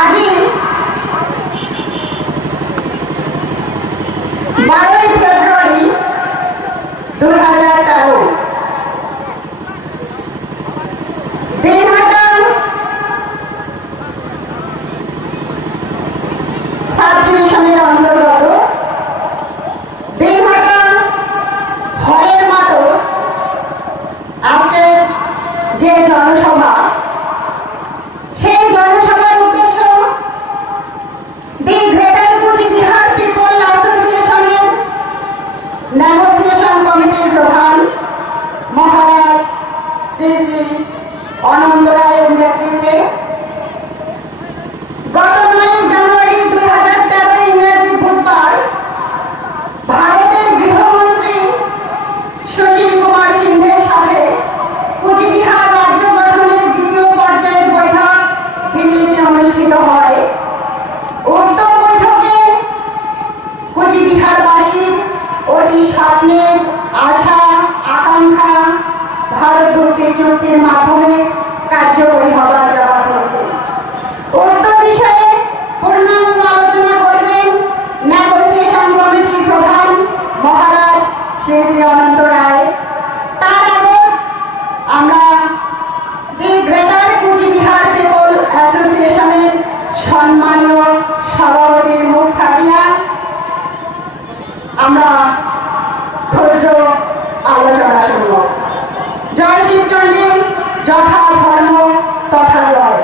আজি 12ই ফেব্রুয়ারি 2013 দিনহাটা সাব ডিভিশনের অন্তর্গত দিনহাটা হলের মাঠে আজকে যে জনসভা, সেই জনসভার উদ্দেশ্য দি গ্রেটার কুচবিহার পিপল অ্যাসোসিয়েশনের নেগোসিয়েশন কমিটির প্রধান মহারাজ শ্রী শ্রী অনন্ত রায়ের নেতৃত্বে গত 9 জানুয়ারি 2013 ইংরেজি বুধবার ভারতের গৃহমন্ত্রী সুশীল কুমার সিংহের সাথে কুচবিহার রাজ্য গঠনের দ্বিতীয় পর্যায়ের বৈঠক দিল্লিতে অনুষ্ঠিত হয়। উক্ত বৈঠকে কুচবিহারবাসীর অতি স্বপ্নের আশা আকাঙ্ক্ষা ভারত ভর্তি চুক্তির মাধ্যমে কার্যকরী হবার জবাব করেছে। উক্ত বিষয়ে পূর্ণাঙ্গ আলোচনা করবেন নেগোসিয়েশন কমিটির প্রধান মহারাজ শ্রী শ্রী অনন্ত রায়। তার আগে আমরা দি গ্রেটার কুচবিহার পিপল অ্যাসোসিয়েশনের সম্মানীয় সভাপতির মুখ থাকিয়া আমরা ক্ষুদ্র আলোচনা শুনব। জয় শিবচণ্ডী, যথা ধর্ম তথা জয়।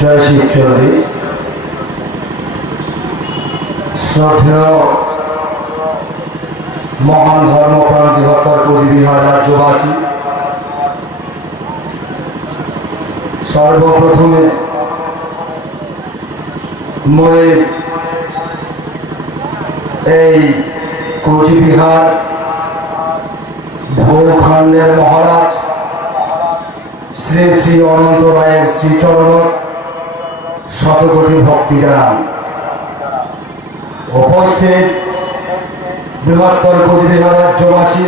জয় শিবচণ্ডী। শ্রদ্ধেয় মহান ধর্মপ্রাণ বৃহত্তর কুচবিহার রাজ্যবাসী, সর্বপ্রথমে মই এই কুচবিহার ভূখণ্ডের মহারাজ শ্রী শ্রী অনন্ত রায়ের শ্রীচরণ শতকোটি ভক্তি জানান। উপস্থিত বৃহত্তর কুচবিহার রাজ্যবাসী,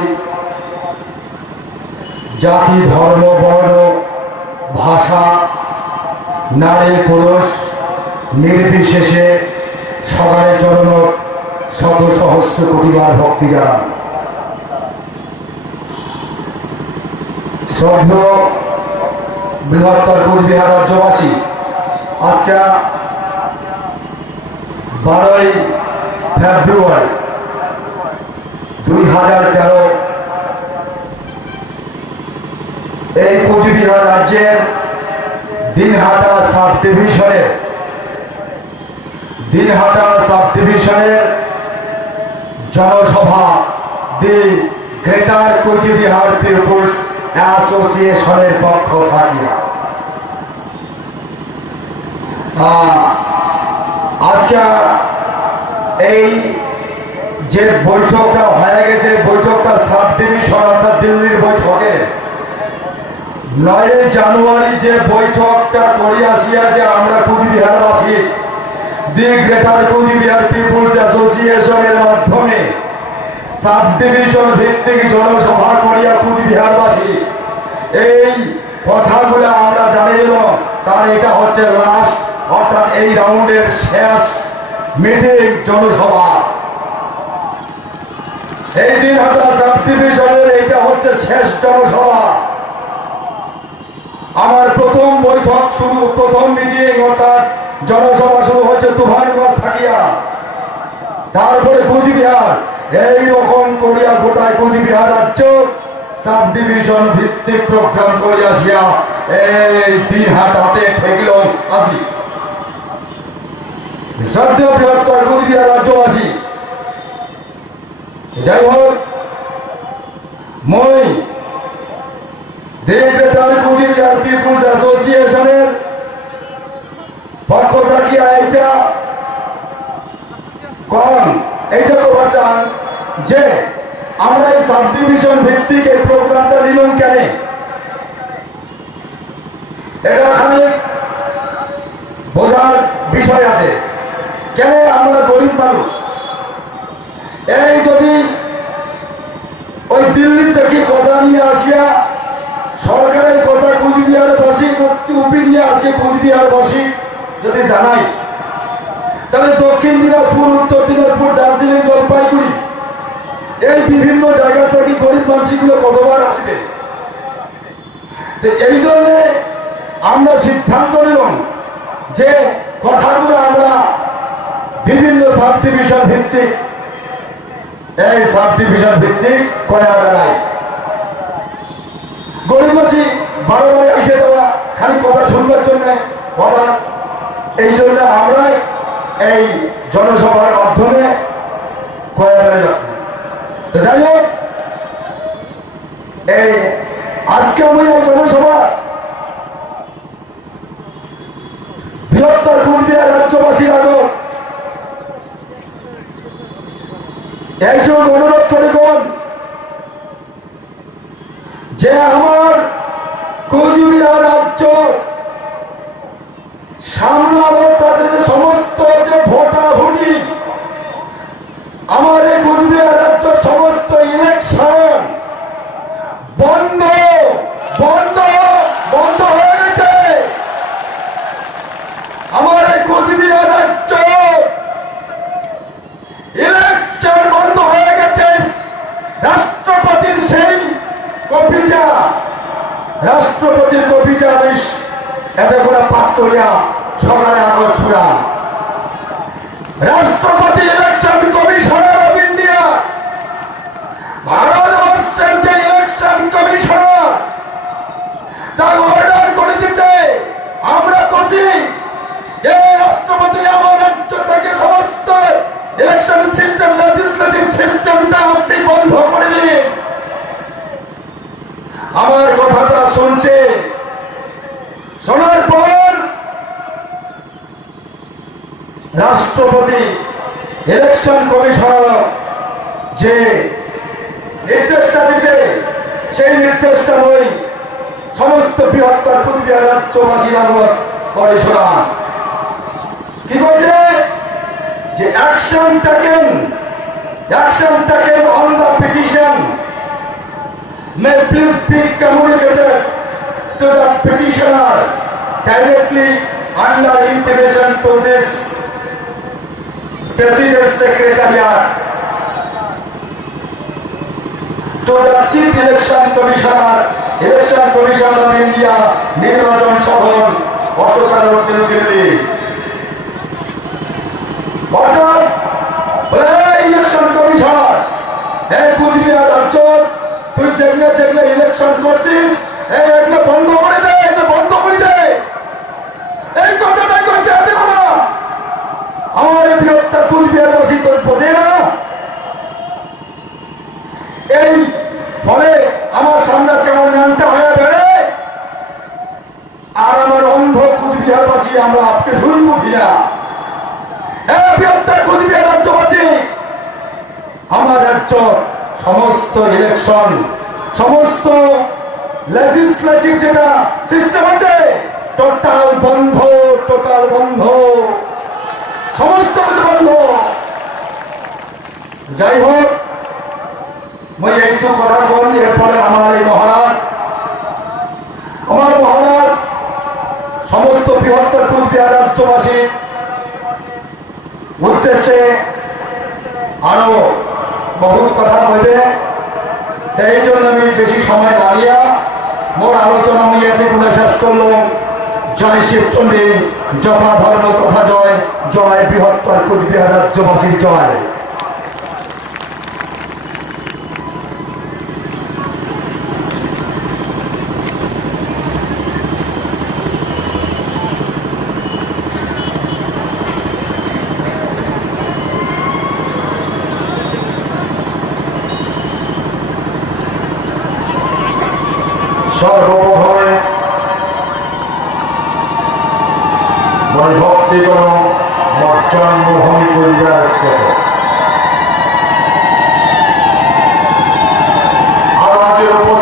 জাতি ধর্ম বর্ণ ভাষা নারী পুরুষ নির্বিশেষে সকালে চরণ শত সহস্র কোটিবার ভক্তি জানান। শ্রদ্ধেয় বৃহত্তর কুচবিহার রাজ্যবাসী, আজকে 12ই ফেব্রুয়ারি 2013 এই কুচবিহার রাজ্যের দিনহাটা সাব ডিভিশনের জনসভা দি গ্রেটার কুচবিহার পিপলস অ্যাসোসিয়েশনের পক্ষ থাকিয়া আজকে এই যে বৈঠকটা হয়ে গেছে, বৈঠকটা সাব ডিভিশন অর্থাৎ দিল্লির বৈঠকে 9 জানুয়ারি যে বৈঠকটা করি আসিয়া যে আমরা কুচবিহারবাসী দি গ্রেটার কুচবিহার পিপলস অ্যাসোসিয়েশনের মাধ্যমে সাব ডিভিশন ভিত্তিক জনসভা করিয়া কুচবিহারবাসী এই কথাগুলো আমরা জানিয়ে দিলাম। তার এটা হচ্ছে লাস্ট, অর্থাৎ এই রাউন্ডের শেষ মিটিং জনসভা। এই দিনহাটা সাব ডিভিশনের এটা হচ্ছে শেষ জনসভা। আমার প্রথম বৈঠক শুরু, প্রথম মিটিং অর্থাৎ জনসভা শুরু হচ্ছে তুফানগঞ্জ থাকিয়া, তারপরে কুচবিহার, এইরকম করিয়া গোটায় কুচবিহার রাজ্য সাব ডিভিশন ভিত্তিক প্রোগ্রাম করে আসিয়া এই দিনহাটাতে ঠেকল আসি। শ্রদ্ধেয় বৃহত্তর কুচবিহার রাজ্যবাসী, যাই হোক, মই দি গ্রেটার কুচবিহার পিপলস অ্যাসোসিয়েশনের পক্ষ থাকিয়া একটা কম এইটুকু চান যে আমরা এই সাব ডিভিশন ভিত্তিক এই প্রোগ্রামটা নিলাম কেন, এটা খানিক বোঝার বিষয় আছে। কেন আমরা গরিব মানুষ, এই যদি ওই দিল্লি থেকে কথা নিয়ে আসিয়া সরকারের কথা কুচবিহারবাসী টুপি নিয়ে আসে কুচবিহারবাসী যদি জানাই, তাহলে দক্ষিণ দিনাজপুর, উত্তর দিনাজপুর, দার্জিলিং, জলপাইগুড়ি এই বিভিন্ন জায়গা থেকে গরিব মানুষগুলো কতবার আসবে। এই জন্য আমরা সিদ্ধান্ত নিলাম যে কথাগুলো আমরা বিভিন্ন সাব ডিভিশন ভিত্তিক, এই সাব ডিভিশন ভিত্তিক করা বেড়াই। গরিব মানুষ বারো বারে এসে যাওয়া খালি কথা শুনবার জন্য কথা, এই জন্য আমরা এই জনসভার মাধ্যমে কয়া বেড়ে যাচ্ছি। তো যাই হোক, এই আজকে আমি এই জনসভা বৃহত্তর কুচবিহার রাজ্যবাসীর আগত একজন অনুরোধ করে কোন যে আমার কুচবিহার রাজ্য সামনে তাদের যে সমস্ত যে ভোটাভুটি, আমার এই কুচবিহার রাজ্য সমস্ত ইলেকশন বন্ধ বন্ধ বন্ধ হয়ে গেছে। আমার এই কুচবিহার রাজ্য ইলেকশন বন্ধ হয়ে গেছে। রাষ্ট্রপতির সেই কবিতা, রাষ্ট্রপতির কবিতা এটা করে পাঠ করিয়া সকালে আগর শুনা। রাষ্ট্রপতি ইলেকশন কমিশনার অফ ইন্ডিয়া, ভারতবর্ষের যে ইলেকশন কমিশনার, তার অর্ডার করে দিতে আমরা খুশি। এই রাষ্ট্রপতি আমার রাজ্য থেকে সমস্ত ইলেকশন সিস্টেম, লেজিসলেটিভ সিস্টেমটা আপনি বন্ধ করে দিন। আমার কথাটা শুনছে, শোনার পর রাষ্ট্রপতি ইলেকশন কমিশনার যে নির্দেশটা দিছে সেই নির্দেশটা নই সমস্ত বৃহত্তর কুচবিহার রাজ্যবাসী আগত করে শোনা। কি বলছে যে action taken on the petition may please be communicated to the petitioner directly under intimation to this President Secretariat, to the Chief Election Commissioner, Election Commission of India, নির্বাচন সদন, অশোকা রোড, নিউ দিল্লি। অর্থাৎ ইলেকশন কমিশনার, হ্যাঁ কুচবিহার রাজ্য তুই যেগুলো যেগুলো election করছিস এগুলো বন্ধ করে দে, এগুলো বন্ধ করে দে। এই কথাটাই করছে। দেখো না, আমার এই বৃহত্তর কুচবিহারবাসী তোর বোঝে না। এই ফলে আমার সামনে কেমন নামটা হয়ে বেড়ে, আর আমার অন্ধ কুচবিহারবাসী আমরা কিছুই বুঝি না। হ্যাঁ বৃহত্তর কুচবিহার রাজ্যবাসী, আমার রাজ্য সমস্ত ইলেকশন, সমস্ত লেজিসলেটিভ যেটা সিস্টেম আছে টোটাল বন্ধ, টোটাল বন্ধ, সমস্ত কিছু বন্ধ। যাই হোক, মই একটু কথা বল। এরপরে আমার এই মহারাজ সমস্ত বৃহত্তর কুচবিহার রাজ্যবাসী উদ্দেশ্যে আরো বহুত কথা কইবে। এই জন্য আমি বেশি সময় না নিয়া মোর আলোচনা আমি এটুকুনে শেষ করলাম। জয় শিবচন্ডী, যথা ধর্ম তথা জয়। জয় বৃহত্তর কুচবিহার রাজ্যবাসীর জয়। সর্বপ্রথমে মই ভক্তি করো মোর জন্মভূমি কুচবিহার স্টেটে।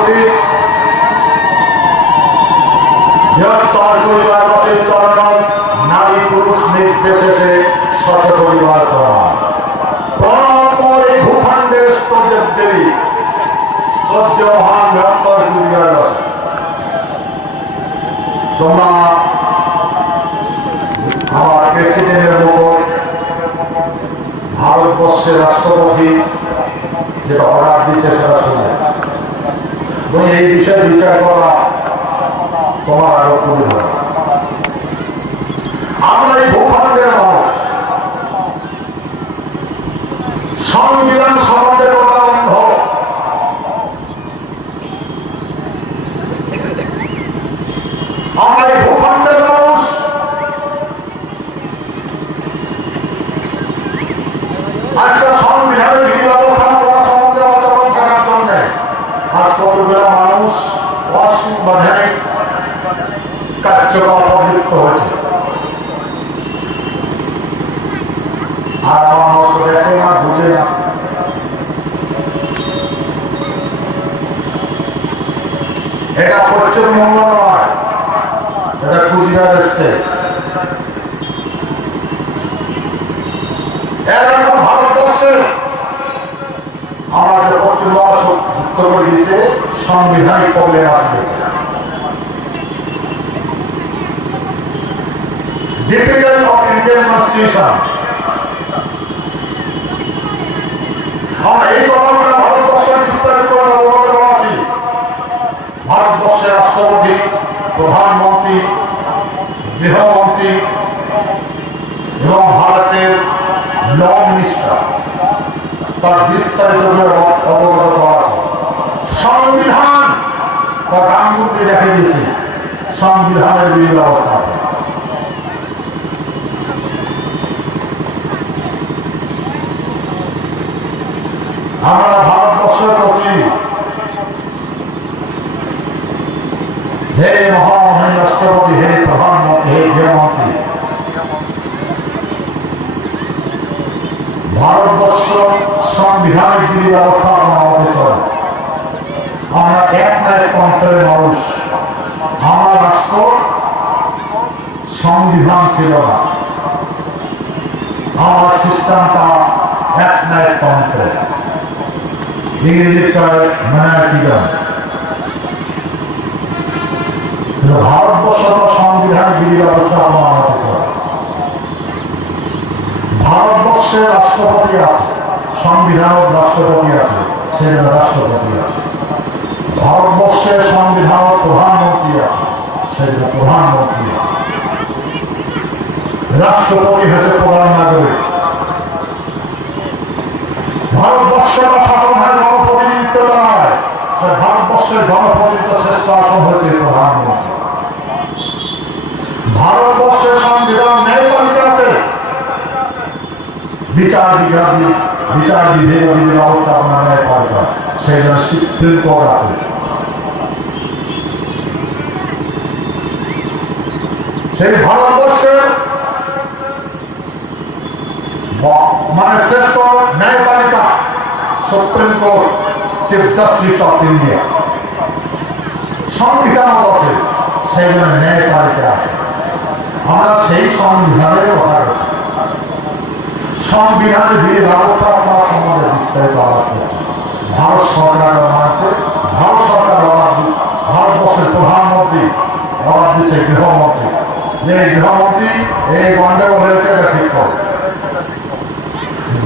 উপস্থিত বৃহত্তর পরিবারবাসীর চরণ নারী পুরুষ নির্বিশেষে শত পরিবার প্রণাম এই ভূখণ্ডের স্তর্যের দেবী সত্য মহান বৃহত্তর পরিবারবাসী। তোমরা আমার প্রেসিডেন্টের উপর ভারতবর্ষের রাষ্ট্রপতি যেটা অর্ডার দিচ্ছে সেটা শুনে এবং এই বিষয়ে বিচার করা তোমার আরো পরিবার। আমরা এই ভূখণ্ডের মানুষ সংবিধান সম্বন্ধে কথা বন্ধ। আমরা এই ভূখণ্ডের মানুষ আজকে সংবিধানের বিধি ব্যবস্থা করা সম্বন্ধে অচরণ থাকার জন্য আজ কতগুলো মানুষ অসাংবিধানিক কার্যকলাপ লিপ্ত হয়েছে। আর আমার মানুষ দেখে না, বুঝে না। এটা পশ্চিমবঙ্গ নয়, এটা কুচবিহার স্টেট। এখন ভারতবর্ষে আমাদের পশ্চিমবঙ্গ যুক্ত করে দিয়েছে সাংবিধানিক প্রবলেম আসছে। Difficult of Indian Constitution. আমরা এই কথাগুলো ভারতবর্ষের বিস্তারিত অবগত করা আছি। ভারতবর্ষের রাষ্ট্রপতি, প্রধানমন্ত্রী, গৃহমন্ত্রী এবং ভারতের ল মিনিস্টার তার বিস্তারিত অবগত করা আছে। সংবিধান বা গাঙ্গুলি রেখে দিয়েছে সংবিধানের বিধি ব্যবস্থা। আমরা ভারতবর্ষের প্রতি হে মহামহিম রাষ্ট্রপতি, হে প্রধানমন্ত্রী, হে গৃহমন্ত্রী, ভারতবর্ষ সংবিধানিক বিধি ব্যবস্থা আমাদের চলে। আমরা এক না এক কন্ট্রের মানুষ। আমার রাষ্ট্র সংবিধান ছিল না, আমার সিস্টেমটা এক না এক কন্ট্রে। ভারতবর্ষ সংবিধান বিধি ব্যবস্থা আমাদের চলে। ভারতবর্ষের রাষ্ট্রপতি আছে, সংবিধান রাষ্ট্রপতি আছে, সেখানে রাষ্ট্রপতি আছে। ভারতবর্ষের সংবিধান প্রধানমন্ত্রী আছে, সেখানে প্রধানমন্ত্রী আছে। রাষ্ট্রপতি হচ্ছে প্রধান নাগরিক। ভারতবর্ষের শাসন হয় গণপ্রতিনিধিত্ব নয়, সে ভারতবর্ষের গণপ্রতিনিধিত্ব শ্রেষ্ঠ আসন হচ্ছে প্রধানমন্ত্রী। ভারতবর্ষের সংবিধান ন্যায়পালিকা আছে, বিচার বিভাগীয় ব্যবস্থাপনা ন্যায়পালিকা, সেই জন্য সুপ্রিম কোর্ট আছে। সেই ভারতবর্ষের মানে শ্রেষ্ঠ ন্যায়পালিকা Supreme Court, Chief Justice of India. সংবিধান আছে, সেই জন্য ন্যায়পালিকা আছে। আমরা সেই সংবিধানের কথা বলছি। সংবিধানের বিধি ব্যবস্থাপনা সম্বন্ধে বিস্তারিত আলাপ করছে। ভারত সরকার মানছে, ভারত সরকার ভারতবর্ষের প্রধানমন্ত্রী অর্ডার দিচ্ছে গৃহমন্ত্রী, যে গৃহমন্ত্রী এই গন্ডগোল হয়েছে এটা ঠিক করে।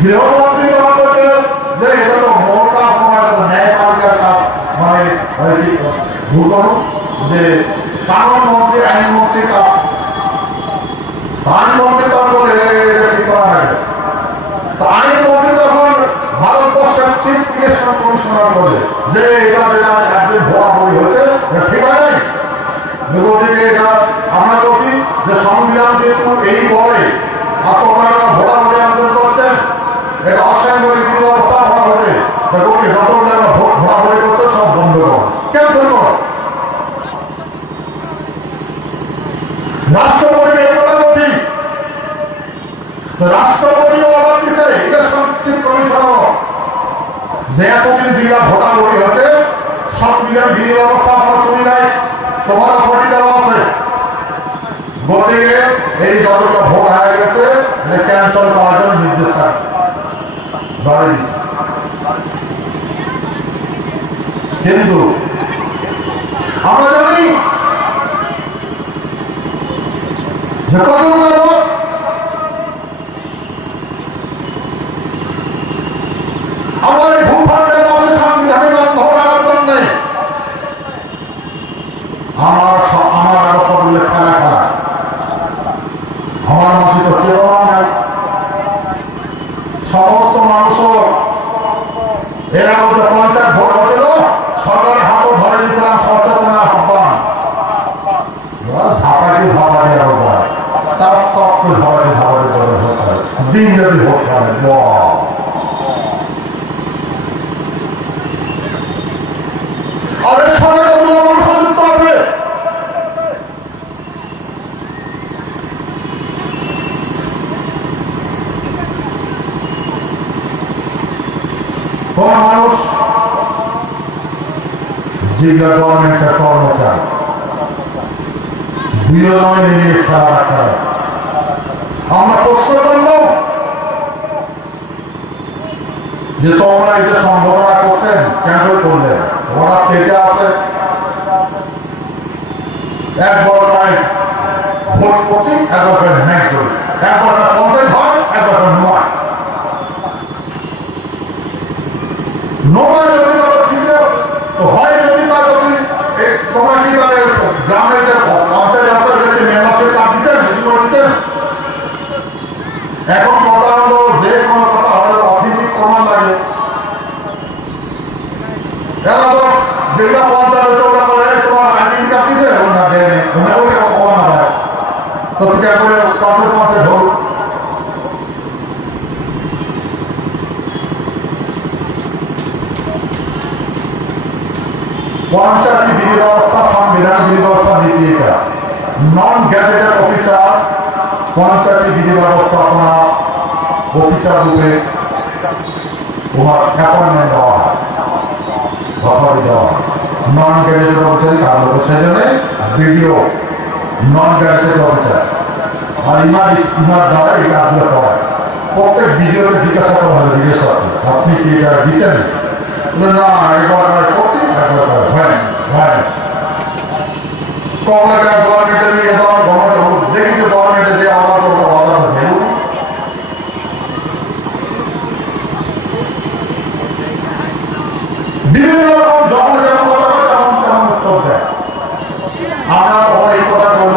গৃহমন্ত্রী তোমার বলছে যে এটা তো মোর কাজ নয়, এটা ন্যায়পালিকার কাজ, মানে ভুল যে কানুন মন্ত্রী আইনমন্ত্রীর কাজ। আইনমন্ত্রী তখন বলে এটা ঠিক করা হবে। আইনমন্ত্রী তখন ভারতবর্ষের চিফ ইলেকশন কমিশনার বলে যে এটা যেটা একদিন ভোটাভুটি হয়েছে এটা ঠিক হয় নাই। দুদিকে এটা আমরা বলছি যে সংবিধান যেহেতু এই বলে আপনারা ভোটাভুটি আন্দোলন করছেন, এটা অসাংবিধানিক বিধি ব্যবস্থা করা হয়েছে, ভোটাভুটি করছে সব বন্ধ করা, ক্যান্সেল করা। রাষ্ট্রপতিকে এই কথা বলছি, রাষ্ট্রপতি অর্ডার দিছে ইলেকশন চিফ কমিশনার যে এতদিন যেটা ভোটাভুটি হচ্ছে সংবিধান বিধি ব্যবস্থা আপনার তুমি রাইটস তোমার অথরিটি দেওয়া আছে। গতিকে এই যতটা ভোট হয়ে গেছে এটা ক্যান্সেল করার জন্য নির্দেশ দিচ্ছে। কিন্তু আমরা জানি যে কতগুলো লোক আমার এই ভূখণ্ডের মাঝে সংবিধানে বন্ধ করার জন্য আমার আগত বলে খেলা খেলা আমার মাসে তো চেতনা নাই। সমস্ত মানুষ এর মধ্যে পঞ্চায়েত ভোট হচ্ছিল, সরকারের হাতও ধরে দিয়েছিলাম সচেতনা আহ্বান ঝাঁপাটি ঝাঁপাটি আরো যায় তারা তত্ত্ব ঝাঁপাটি ঝাঁপাটি করে ভোট করে দিন যদি ভোট করে আর এর সঙ্গে মানুষ যুক্ত আছে। কোন মানুষ যেগুলো গভর্নমেন্টের কর্মচারী বিরোধী নিয়ে খেলা রাখা। আমরা প্রশ্ন করল যে তোমরা এই যে সম্বোধনা করছেন কেন করলেন, ওরা থেকে আছে একবার ভোট করছি একবার ন্যায় করি, একবার পঞ্চায়েত হয় একবার নয় নয় যদি তারা ঠিক আছে তো হয় যদি তা যদি তোমরা কি তাহলে গ্রামের যে পঞ্চায়েত আছে ওদেরকে মেম্বারশিপ কার্ড দিচ্ছেন বেশি করে দিচ্ছেন। এখন কথা হলো যে কোনো কথা হলে অথেন্টিক প্রমাণ লাগে। এরা তো যেগুলা পঞ্চায়েত ওরা করে তোমার আইডেন্টি কার্ড দিচ্ছে ওরা দেয় ওরা ওকে প্রমাণ না দেয় তো তুমি করে কন্ট্রোল পঞ্চায়েত হোক। পঞ্চায়েত বিধি ব্যবস্থা সংবিধান বিধি ব্যবস্থা নীতি এটা নন গ্যাজেটেড অফিসার পঞ্চায়েত বিধি ব্যবস্থাপনা অফিসার রূপে তোমার অ্যাপয়েন্টমেন্ট দেওয়া হয় অথরিটি দেওয়া হয়। নন গ্যাজেটেড অফিসার কারণ সেজন্য বিডিও নন গ্যাজেটেড অফিসার আর ইমার দ্বারা এই কাজগুলো করায়। প্রত্যেক বিডিওকে জিজ্ঞাসা করা হবে জিজ্ঞেস করতে আপনি কি এটা দিচ্ছেন না একবার করছি একবার হয় কমলা গভর্নমেন্টের নিয়ে যাওয়ার গভর্নমেন্ট দেখি যে গভর্নমেন্টে যে আমার বিভিন্ন রকম যখন যেমন কথা হয় তেমন তেমন উত্তর দেয়। আমরা তখন এই কথা বলল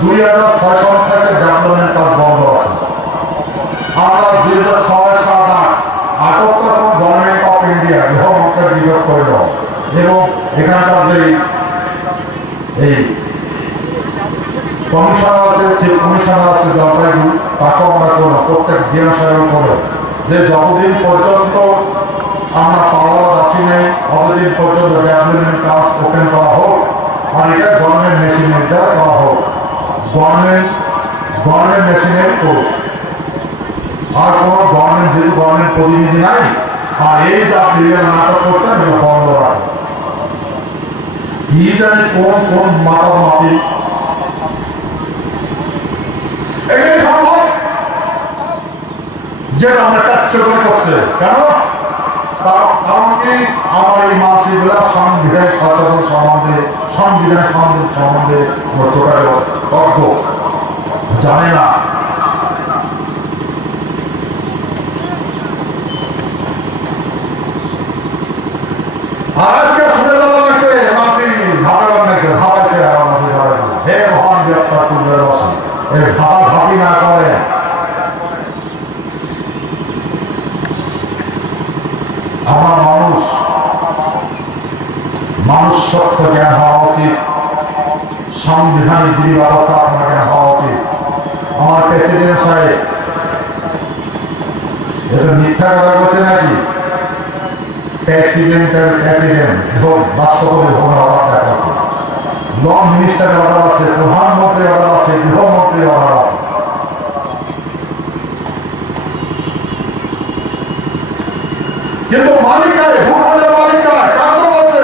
2006 সাল থেকে ডেভেলপমেন্ট কাজ বন্ধ আছে। আমরা 2006-07-08 78 গভর্নমেন্ট অফ ইন্ডিয়া গৃহমন্ত্রী নিয়োগ করল এবং এখানকার যে এই কমিশনার আছে চিফ কমিশনার আছে জলপাইগুড়ি তাকে আমরা করলাম প্রত্যেক জ্ঞান সাহেব করে যে যতদিন পর্যন্ত আমরা পাওয়ার আসি নেই ততদিন পর্যন্ত ডেভেলপমেন্ট কাজ ওপেন করা হোক আর এটা গভর্নমেন্ট মেশিনের দ্বারা করা হোক গভর্নমেন্ট মেশিনের করুক আর কোন গভর্নমেন্ট যেহেতু গভর্নমেন্ট প্রতিনিধি নাই আর এই যা ক্লিয়ার নাটক করছেন এগুলো বন্ধ রাখে কি জানি কোন কোন মাতার মাতি এটাই সম্ভব যেটা আমরা কার্যকরী করছে কেন কারণ কি আমার এই মাসিগুলা সংবিধান সচেতন সম্বন্ধে সংবিধান সম্বন্ধে অজ্ঞ জানে না। আর আজকে শুনে যাওয়া লাগছে মাসি ধাপাবার লাগছে ধাপাইছে আর মাসি হে মহান গ্রেপ্তার পূর্বের বসে এই ধাপা ধাপি না করে আমার মানুষ সত্য জ্ঞান হওয়া উচিত সাংবিধানিক বিধি ব্যবস্থা আপনার জ্ঞান হওয়া উচিত। আমার প্রেসিডেন্ট সাহেব এটা মিথ্যা কথা বলছে নাকি প্রেসিডেন্ট রাষ্ট্রপতি ভবনের অর্ডার দেখাচ্ছে ল মিনিস্টারের অর্ডার আছে প্রধানমন্ত্রীর অর্ডার আছে গৃহমন্ত্রীর অর্ডার আছে। কিন্তু মালিকায় ভূখণ্ডের মালিকায় কাজ করছে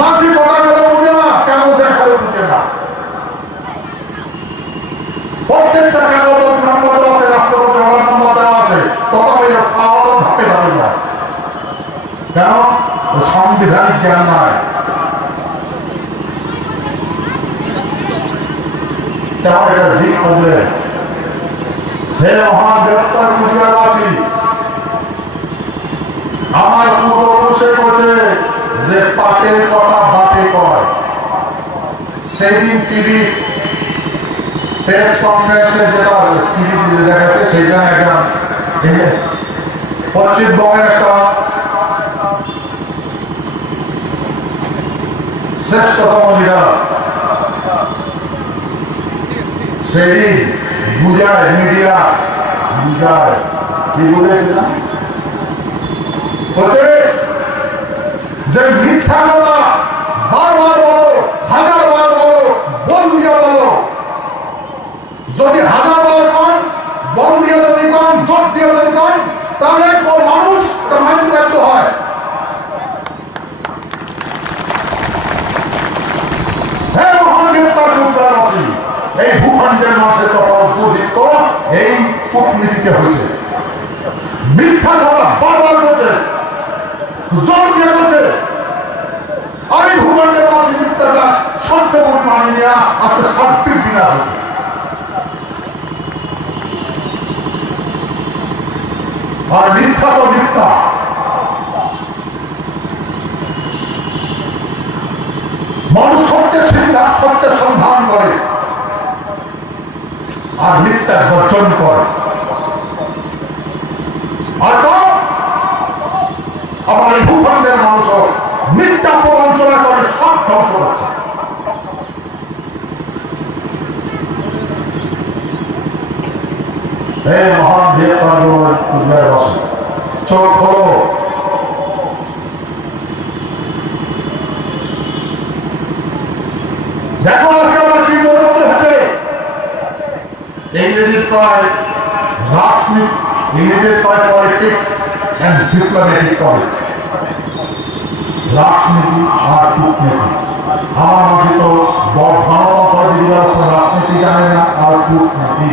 মাঝি কথা কথা বুঝে না, কেন দেখালে বুঝে না। প্রত্যেকটা কাগজ নম্বর আছে, রাষ্ট্রপতি নম্বর দেওয়া আছে, তথাপি খাওয়া ধাপে ধাপে যায়। কেন? সাংবিধানিক জ্ঞান নাই। তেমন এটা ঠিক করলে হে মহান বৃহত্তর কুচবিহারবাসী, আমার পূর্বপুরুষে বলছে যে পাটের কথা বাটে কয়। সেদিন টিভি প্রেস কনফারেন্সে যেটা টিভি দেখাচ্ছে সেটা একটা পশ্চিমবঙ্গের একটা শ্রেষ্ঠতম লিডার সেদিন বুঝায় মিডিয়া বুঝায় কি বুঝেছে না হচ্ছে যে মিথ্যা কথা বারবার বলো, হাজারবার বলো, বল দিয়ে বলো। যদি হাজারবার কন, বল দিয়ে যদি কন, জোর দিয়ে যদি কন, তাহলে মানুষ ওটা মানতে বাধ্য হয়। হ্যাঁ মহানগর দুর্গাবাসী, এই ভূখণ্ডের মানুষের কপাল দুর্ভিক্ষ এই কূটনীতিতে হয়েছে। মিথ্যা কথা বারবার বলছে, জোর দিয়ে বলছে। আর এই ভূখণ্ডের মানুষের মিথ্যাটা সত্য পরিমাণে নেওয়া আজকে সার্বিক বিনা হচ্ছে। আর মিথ্যা তো মিথ্যা। মানুষ সত্যের সিদ্ধান্ত সত্যের সন্ধান করে আর মিথ্যা বর্জন করে। আর আমার এই ভূখণ্ডের মানুষ মিথ্যা প্রবঞ্চনা করে সব ধ্বংস করছে। এই মহান বৃহত্তর চোখ হলো দেখো আজকে আমার কি করতে হচ্ছে। ইংরেজির কয় রাজনীতি, ইংরেজির কয় পলিটিক্স এন্ড ডিপ্লোম্যাটিক পলিটিক্স, রাজনীতি আর কূটনীতি। আমার মাঝে তো গণতন্ত্র দিবস রাজনীতি জানে না আর কূটনীতি।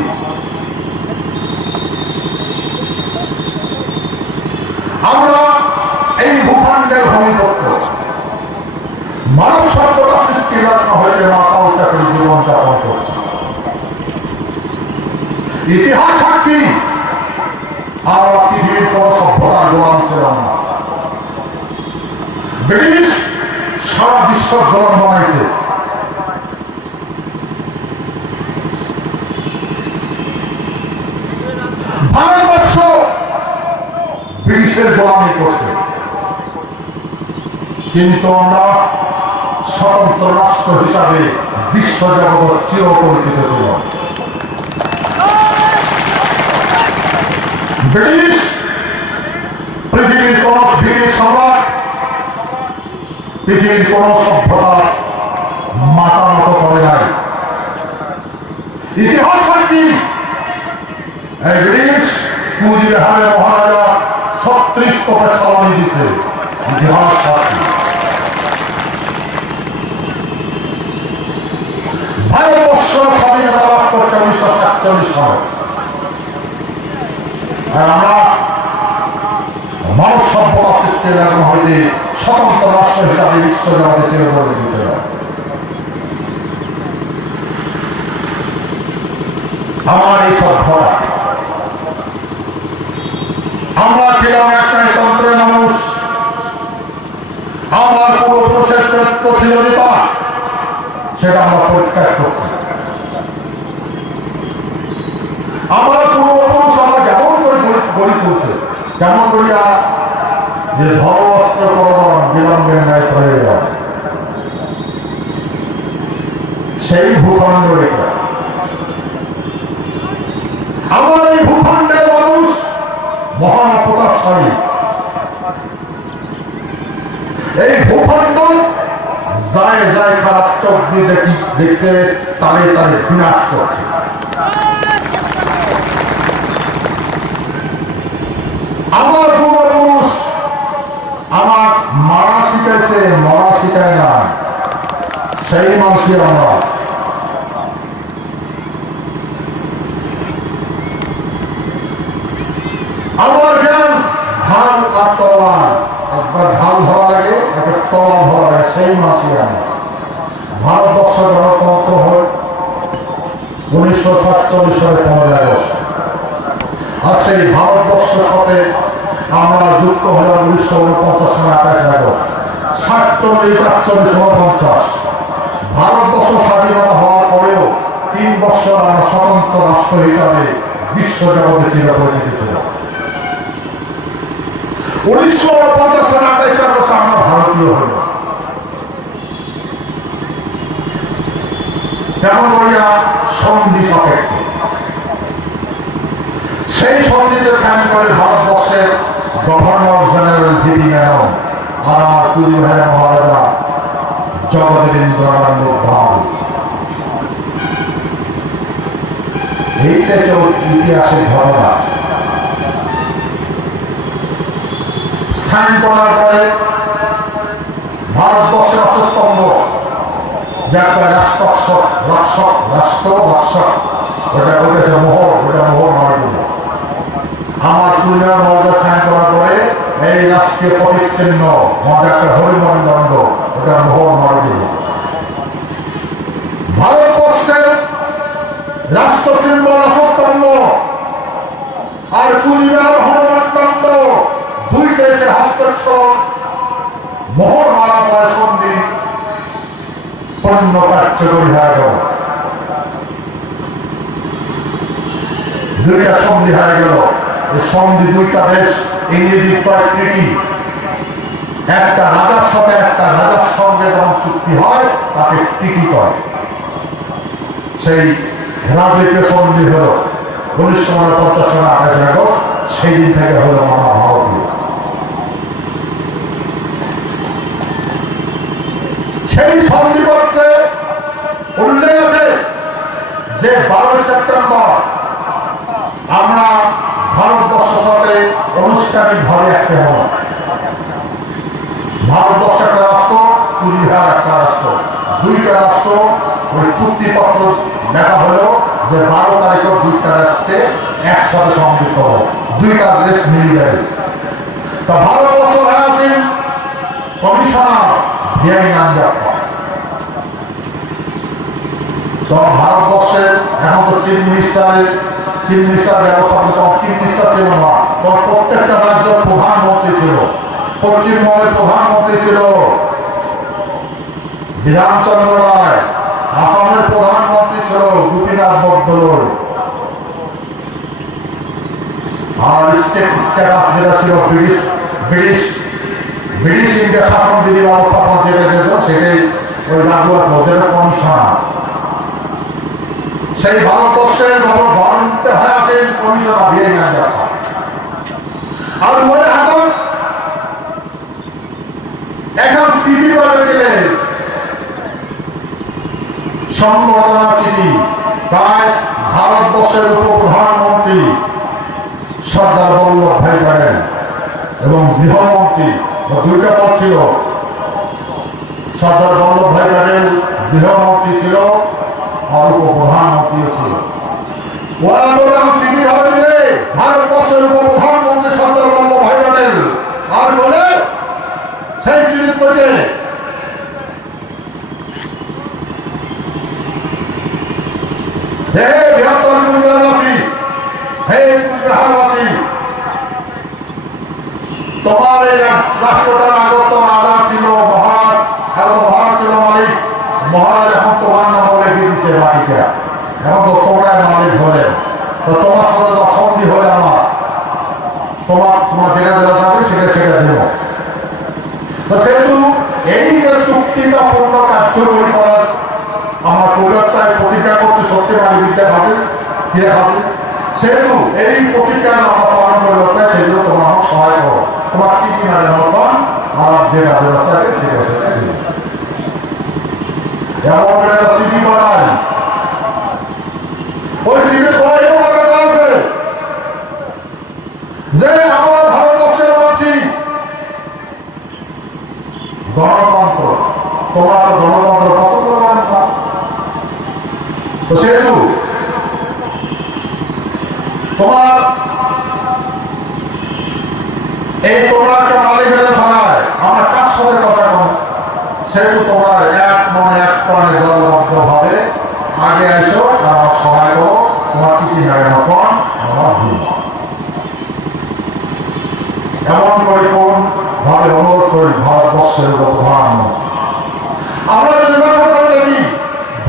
আমরা এই ভূখণ্ডের ভূমিপুত্র, মানব সভ্যতা সৃষ্টি লগ্ন হইতে মাথা উঁচা করে জীবনযাপন করছে। ইতিহাস সাক্ষী আর পৃথিবীর কোন সভ্যতার গোলাম ছিলাম না। ব্রিটিশ সারা বিশ্ব গোলাম বানাইছে। ভারতবর্ষ ব্রিটিশের গোলামি করছে, কিন্তু আমরা স্বতন্ত্র রাষ্ট্র হিসাবে বিশ্বজগৎ চিরপরিচিত ছিল। ব্রিটিশ পৃথিবীর কোন ব্রিটিশ সম্রাট পৃথিবীর কোন সভ্যতা মাথা নত করে নাই। ইতিহাস সাক্ষী এই ব্রিটিশ কুচবিহারের মহারাজা 36 কোপে সালামি দিছে। ইতিহাস সাক্ষী ভারতবর্ষ স্বাধীনতা লাভ করছে 1947 সালে। আমরা মানব সভ্যতা সৃষ্টির লগ্ন হইতে স্বতন্ত্র রাষ্ট্র হিসাবে বিশ্বজগতে চিরপরিচিত। আমার এই সভ্যতা, আমরা ছিলাম একটা তন্ত্রের মানুষ। আমার পূর্বপুরুষের চরিত্র ছিল নেতা, সেটা আমরা পরিত্যাগ করছি। আমার পূর্বপুরুষ আমরা কেমন করে গড়ি তুলছে, কেমন করিয়া যে ধর্ম অস্ত্র করণ বিলম্বের ন্যায় করে যাও, সেই ভূখণ্ড এটা। আমার এই ভূখণ্ডের মানুষ মহান প্রতাপশালী। এই ভূখণ্ড যায় যায় খারাপ চোখ দিয়ে দেখছে, তারে তারে বিনাশ করছে। আমার পূর্বপুরুষ আমার মারা শিখেছে, মরা শিখায় না, সেই মানুষই আমরা। আমার জ্ঞান ঢাল আর তলোয়ার, একবার ঢাল ধরা লাগে, একবার তলোয়ার ধরা লাগে, সেই মানুষই আমরা। ভারতবর্ষ গণতন্ত্র হয় 1947 সালে 15 আগস্ট। আর সেই ভারতবর্ষের সাথে আমরা যুক্ত হলাম 1949 সালে 28 আগস্ট। 47, 48, 49 ভারতবর্ষ স্বাধীনতা হওয়ার পরেও 3 বছর আমরা স্বতন্ত্র রাষ্ট্র হিসাবে বিশ্ব জগতে চিরপরিচিত ছিল। 1949 সালে 28 আগস্ট আমরা ভারতীয় হল। কেমন করিয়া? সন্ধি সাপেক্ষে। সেই সন্ধিতে সাইন করে ভারতবর্ষের গভর্নর জেনারেল ভিপি মেনন আর আমার কুড়ি ভাই মহারাজা জগদীন্দ্রনাথ মুখার্জী। এইটা ইতিহাসের ঘটনা। সাইন করার পরে ভারতবর্ষের অসস্তম্ভ যে একটা রাষ্ট্র রক্ষক, ওটা হচ্ছে মোহর, ওটা মোহর মারা দিল। আমার কুড়িয়ার মর্যাদা সাইন করার পরে এই রাষ্ট্রীয় প্রতীক চিহ্ন আমাদের একটা হরিমন দণ্ড, ওটা মোহর মারা দিল। ভারতবর্ষের রাষ্ট্র সিম্বল অসস্তম্ভ আর কুড়িয়ার হরিমন দণ্ড, দুই দেশের হস্তাক্ষর মোহর মারা পরে সন্ধি পণ্য কার্যকরী হয়ে গেল। দুইটা সন্ধি হয়ে গেল। এই সন্ধি দুইটা দেশ ইংরেজি ট্রিটি, একটা রাজার সাথে একটা রাজার সঙ্গে যখন চুক্তি হয় তাকে ট্রিটি করে। সেই রাজকীয় সন্ধি হল 1949 সালে 28 আগস্ট। সেই দিন থেকে হল আমরা ভারতীয়। সেই সন্ধিপত্রে উল্লেখ আছে যে 12 সেপ্টেম্বর আমরা ভারতবর্ষের সাথে আনুষ্ঠানিকভাবে একটি হব। ভারতবর্ষ একটা রাষ্ট্র, কুচবিহার একটা রাষ্ট্র, দুইটা রাষ্ট্র। ওই চুক্তিপত্র লেখা হলো যে 12 তারিখে দুইটা রাষ্ট্রে একসাথে সংযুক্ত হবে, দুইটা দেশ মিলিয়ে। তা ভারতবর্ষ হয়ে আছেন কমিশনার ভিআই নামজাপ্পা। তখন ভারতবর্ষের এখন তো চিফ মিনিস্টার ব্যবস্থা, তখন চিফ মিনিস্টার ছিল না, তখন প্রত্যেকটা রাজ্যের প্রধানমন্ত্রী ছিল। পশ্চিমবঙ্গের প্রধানমন্ত্রী ছিল বিধানচন্দ্র রায়, আসামের প্রধানমন্ত্রী ছিল গোপীনাথ বরদলৈ, আর স্টেট যেটা ছিল ব্রিটিশ ইন্ডিয়া শাসন বিধি ব্যবস্থাপনা যেটা গেছিল সেটাই ওই লাগু আছে, ওদের কমিশনার। সেই ভারতবর্ষের গভর্নমেন্টে হয়ে আসেন কমিশনার ভিআই নামজাপ্পা। আর বলে এখন চিঠি করে দিলে সম্বর্ধনা চিঠি, তাই ভারতবর্ষের উপপ্রধানমন্ত্রী সর্দার বল্লভ ভাই প্যাটেল এবং গৃহমন্ত্রী, দুইটা পদ ছিল। সর্দার বল্লভ ভাই প্যাটেল গৃহমন্ত্রী ছিল আর উপপ্রধানমন্ত্রীও ছিল। ওরা বলে চিঠি ধরে দিলে ভারতবর্ষের উপপ্রধানমন্ত্রী সর্দার বল্লভ ভাই প্যাটেল আর বলে সেই চিঠি করছে হে বৃহত্তর কুচবিহারবাসী, হে কুচবিহারবাসী, তোমার এই রাষ্ট্রটার আগত রাজা ছিল মহারাজ, মহারাজ ছিল মালিক, মহারাজ এখন তোমার নাম লেখে দিচ্ছে বাড়িটা, এখন তো তোমরা মালিক হলে, তো তোমার সাথে তো সন্ধি হলে আমার তোমার যেটা যেটা যাবে সেটা দেব। সেহেতু এই যে চুক্তিটা পূর্ণ কার্যকরী করার আমরা কবির চাই প্রতিজ্ঞা করছি, সত্যি মানে বিদ্যা আছে দিয়ে আছে, সেহেতু এই প্রতিজ্ঞা আমরা পালন করতে চাই, সেগুলো তোমরা আমাকে সহায় করো। তোমার কি কি মানে নতুন আর যেটা ব্যবস্থা আছে সেটা সেটা দিল। এমন একটা সিটি বানাই, ওই সিটির পরেও কথা আছে যে আমরা ভারতবর্ষের আছি গণতন্ত্র, তোমরা তো গণতন্ত্র পছন্দ করো না, তো সেহেতু তোমার এই তোমরা যে মালিকের ছাড়ায় আমরা কার সাথে কথা কম, সেহেতু তোমরা এক মনে এক প্রাণে দলবদ্ধ ভাবে আগে এসো, আমার সহায় করো, তোমার কি কি লাগে না কম আমার ভুল। এমন করে কোন ভাবে অনুরোধ করি ভারতবর্ষের প্রধানমন্ত্রী, আমরা যদি লক্ষ্য করে দেখি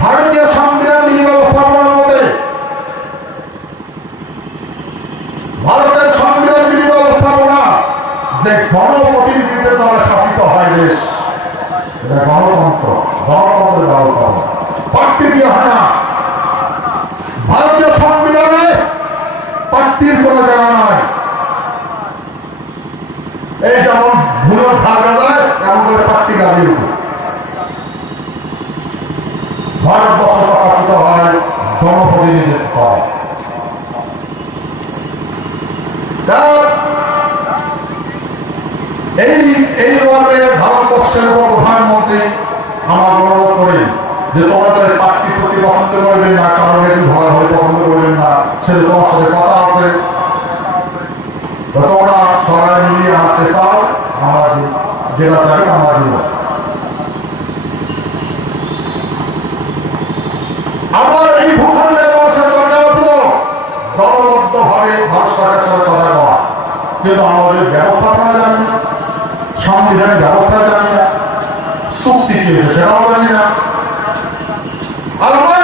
ভারতীয় সংবিধান বিধি ব্যবস্থাপনার মধ্যে ভারতের সংবিধান বিধি ব্যবস্থাপনা যে গণপ্রতিনিধিদের দ্বারা শাসিত হয় দেশ, এটা গণতন্ত্র, গণতন্ত্রের ব্যবস্থাপনা, প্রার্থী দিয়ে হয় না। ভারতীয় সংবিধানে প্রার্থীর কোনো জায়গা নাই। এই যেমন ভুলের ধার গাজায় এমন করে প্রার্থী গাজিয়ে উঠে। ভারতবর্ষ শাসিত হয় গণপ্রতিনিধিত্ব হয়। এইভাবে ভারতবর্ষের প্রধানমন্ত্রী আমার অনুরোধ করি যে তোমরা তো প্রার্থীর প্রতি পছন্দ করবেন না, কারণ একটু ধরা হয়ে পছন্দ করবেন না, সেটা তোমার সাথে কথা আছে, তোমরা সবাই মিলিয়ে আমাকে চাও, আমরা যেটা চাই আমরা দিব। আমার এই ভূখণ্ডের মানুষের দরকার ছিল দলবদ্ধ ভাবে ভারত সরকারের সাথে কথা বলা, কিন্তু আমাদের ব্যবস্থাপনা জানি না, সংবিধানের ব্যবস্থা জানি না, চুক্তি কি হয়েছে সেটাও জানি না। আর আমার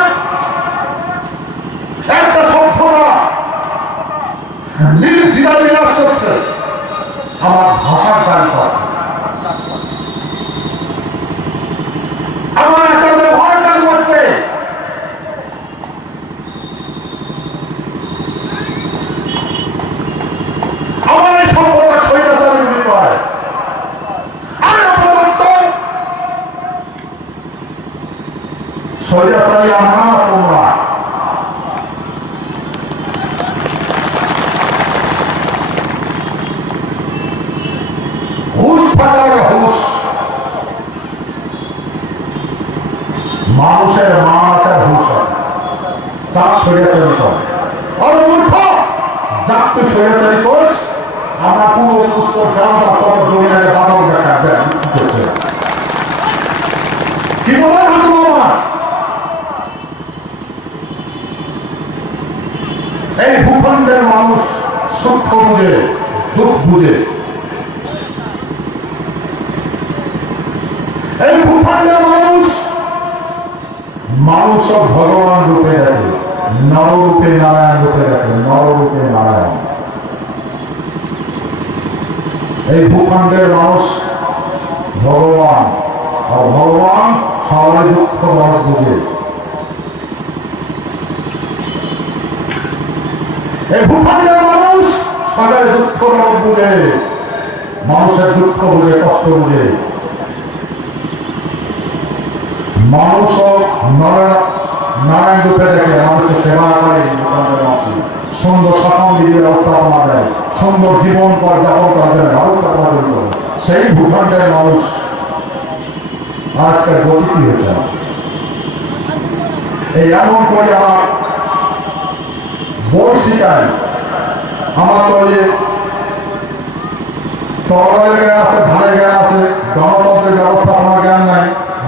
একটা সভ্যতা নির্দ্বিধায় বিনাশ করছে, আমার ভাষার দাবি করছে, আমার একটা ব্যবহার দাবি করছে। আমার এই সভ্যতা স্বৈরাচারী যদি হয়, আর স্বৈরাচারী আমরা না তোমরা। হুশ থাকার হুশ, মানুষের মান আছে, হুশ আছে, তার স্বৈরাচারী করে। আর মূর্খ যাক তুই স্বৈরাচারী কোষ, আমরা পুরো সুস্থ জনতা কত জমিনের বাদল দেখা করছে। কি বলার হয়েছে আমার এই ভূখণ্ডের মানুষ সুখ বুঝে, দুঃখ বুঝে। এই ভূখণ্ডের মানুষ মানুষ ভগবান রূপে দেখে, নররূপে নারায়ণ রূপে দেখে, নররূপে নারায়ণ। এই ভূখণ্ডের মানুষ ভগবান, আর ভগবান সবাই দুঃখ মন বুঝে। এই ভূখণ্ডের মানুষ সবাই দুঃখ মন বুঝে, মানুষের দুঃখ বুঝে, কষ্ট বুঝে। মানুষ নারায়ণ রূপে দেখে, মানুষের সেবা করে, সুন্দর শাসন বিধি ব্যবস্থাপনা দেয়, সুন্দর জীবন যাপন করার ব্যবস্থাপনা করে। সেই ভূখণ্ডের মানুষ আজকের গতি কি হয়েছে, এই এমন করে আমার বড় শিকায়। আমার তো ওই তরবারের জ্ঞান আছে, ধানের জ্ঞান আছে, গণতন্ত্রের ব্যবস্থাপনার জ্ঞান নাই।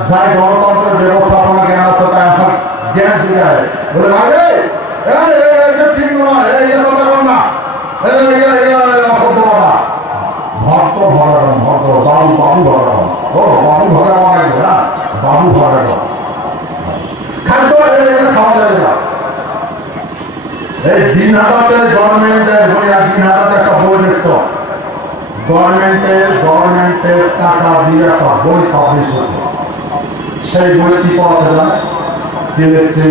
যাই গণতন্ত্রের ব্যবস্থাপনার জ্ঞান আছে তাই আমার জ্ঞান শিখায়, বলে আগে ঠিক নয়, এই কথা কর না, অসভ্য কথা। ভক্ত ভগবান, ভক্ত বাবু, বাবু ভগবান, ও বাবু ভগবান, হ্যাঁ বাবু ভগবান। খাদ্য খাওয়া যাবে না। এই দিনহাটাতে গভর্নমেন্টের বই, আর দিনহাটাতে একটা বই দেখছ, গভর্নমেন্টের টাকা দিয়ে একটা বই পাবলিশ হচ্ছে। সেই বই কি পাওয়া যায়, কি লিখছে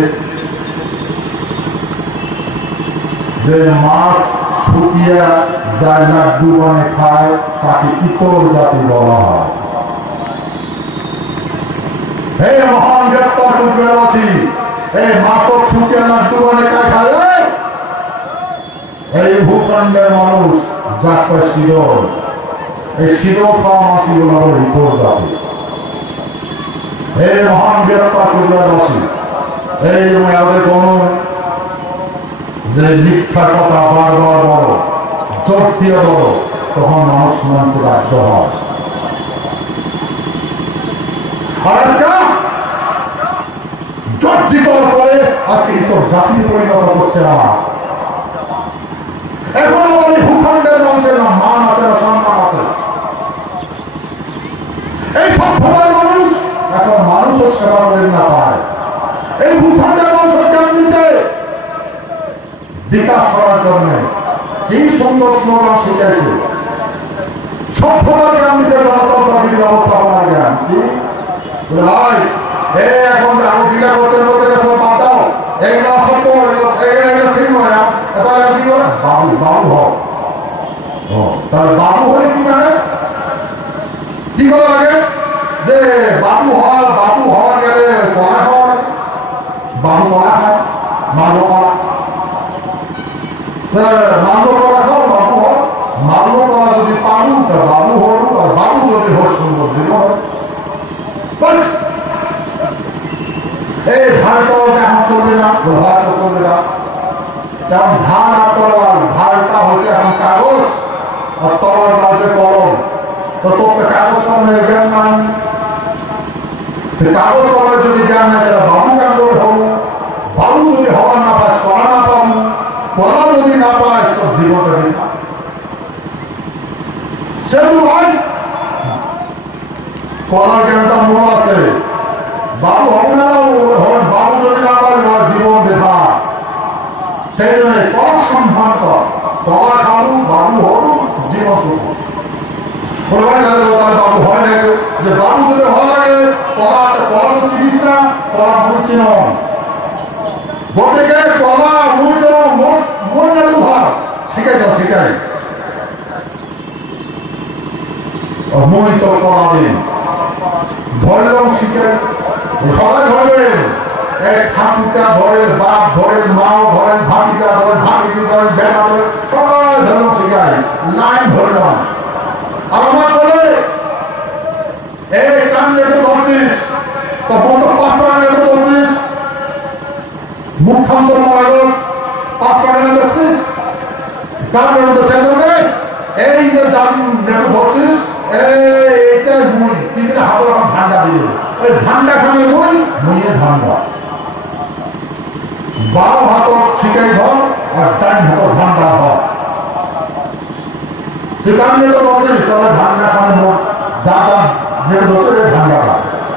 যে মাছ শুকিয়ে যায় লাড্ডু বানিয়ে খায় তাকে ইতর জাতি বলা হয়। হে মহান গ্রেপ্তার কুচবিহারবাসী, এই মাছক শুকিয়ে লাড্ডু বানিয়ে খায়, এই ভূখণ্ডের মানুষ যাক শিরোর, এই শিরোর খাওয়া মাছি বলা হয় ইতর জাতি। এই মহান গ্রেপ্তার পরিবারবাসী, এই আমাদের কোন যে মিথ্যা কথা বারবার বলো, জোর দিয়ে বলো, তখন মানুষ মানতে বাধ্য হয়। আর আজকে জোর দিবার পরে আজকে তোর জাতির পরিণত করছে আমার। এখন আমার এই ভূখণ্ডের মানুষের না মান আছে, না সম্মান আছে। এই সভ্যতার মানুষ এখন মানুষের সেবা করে না পায়। এই ভূখণ্ডের মানুষের জ্ঞান দিচ্ছে বিকাশ করার জন্য কি সুন্দর স্লোগান শিখেছে। সভ্যতার জ্ঞান দিচ্ছে, গণতন্ত্র বিধি ব্যবস্থাপনার জ্ঞান। কি ভাই এখন আরো জিজ্ঞা করছেন সব বাদ দাও, এইগুলো অসভ্য, এইগুলো ঠিক নয়। তাহলে কি বলে বাবু বাবু হও। তাহলে বাবু হলে কি মানে কি করা লাগে? যে বাবু হওয়া গেলে কলা খাওয়া লাগে। বাবু কলা খায়, মাল্য কলা, মাল্য কলা খাও, বাবু হও। মাল্য কলা যদি পাবো তা বাবু হল, আর বাবু যদি হোক সুন্দর জীবন হয়। এই ধারটাও এখন চলবে না, হয়তো চলবে না। যেমন ধান আর তরোয়াল, ধারটা হচ্ছে এখন কাগজ আর তরোয়ালটা হচ্ছে কলম। তো তোকে কাগজ কলমের জ্ঞান নাই, কাগজ কলমের যদি জ্ঞান নাই তাহলে বাবু কেন করে হবো? বাবু যদি হওয়ার না পাস, কলা না পাবো, কলা যদি না পাস তোর জীবনটা বেকার। সেহেতু ভাই কলার জ্ঞানটা মন আছে, বাবু হবে না, বাবু যদি না পারে জীবন বেকার। সেই জন্য কলা সম্মান কর, কলা খাবো, বাবু হব, জীবন সুখ। বাবু হয় না, যে বাবু যদি হওয়া লাগে কলা চিনিস না, কলা বুঝছি না। গতিকে কলা বুঝছ মন ধর শিখাই দাও, শিখাই মই তো কলা দিন ধরলাম শিখে সবাই ধরবেন। এক ঠাকুরটা ধরেন, বাপ ধরেন, মাও ধরেন, ভাতিজা ধরেন, ভাতিজি ধরেন, বেটা ধরেন, সবাই ধরলাম শিখাই, লাইন ধরলাম। আর আমার বলে এই কান নেটে ধরছিস, তা বলতো 5 টাকা নেটে ধরছিস, মুখ খান্ত মারালো 5 টাকা নেটে ধরছিস, কান নেটে ধরছে ধরবে। এই যে জান নেটে ধরছিস, এইটা মুই 3 দিন হাতে আমার ঝান্ডা দিল, ওই ঝান্ডা খানে মুইয়ে ঝান্ডা। বাম হাত ছিটাই ধর আর ডান হাত ঝান্ডা ধর। ঝান্ডা খানে দাদা নেটে ধরছে ঝান্ডাটা,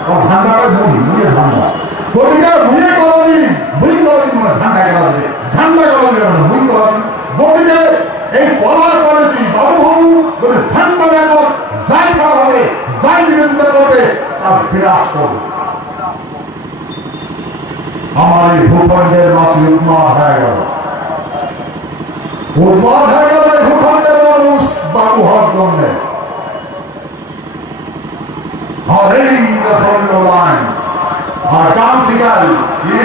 আর ঝান্ডাটা মুইয়ে ঝান্ডা। গতিকে মুইয়ে করা দিন, মুই করা দিন মানে ঝান্ডা করা দেবে, ঝান্ডা করা দেবে মানে মুই করা দিন। গতিকে এই কলার পরে তুই বাবু হবু, যদি ঝান্ডা ব্যাপক যাই করা হবে, যাই বিরোধিতা করবে তার বিনাশ করবে। আমার এই ভূখণ্ডের মাসি উন্মাদ হয়ে গেল, উন্মাদ হয়ে গেল এই ভূখণ্ডের মানুষ বাবু হওয়ার জন্য। আর এই যে ধরল লাইন আর গান শিখাই, কি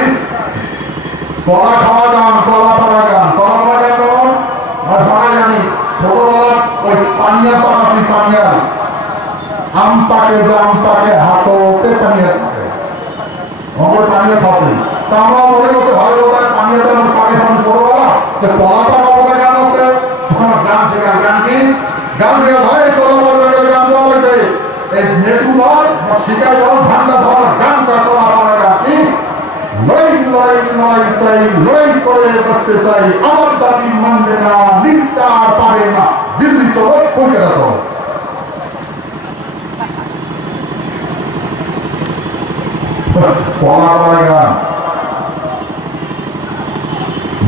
কলা খাওয়া গান, কলা পড়া গান, কলা পড়া গান কেমন আর সবাই জানি। ছোটবেলা ওই পানিয়ার পাকাছি, পানিয়ার আম পাকে, যে আম পাকে হাততে পানিয়ার পাকে, আমার পানিয়া খাচ্ছি। তা আমরা মনে করছে ভালো কথা পানিয়াটা আমার পানি খাচ্ছি ছোটবেলা, তো কলা পাকা গান আছে, গান শেখা। গান কি গান শেখা ভাই? কলা পাকা গান বলা লাগবে, এই নেটু ধর শিকাই ধর, ঝান্ডা ধর, গান কলা পাকা গান। কি লড়াই লড়াই লড়াই চাই, লড়াই করে বাঁচতে চাই, আমার দাবি মানবে না, নিস্তার পারে না, দিল্লি চলো, কলকাতা চলো।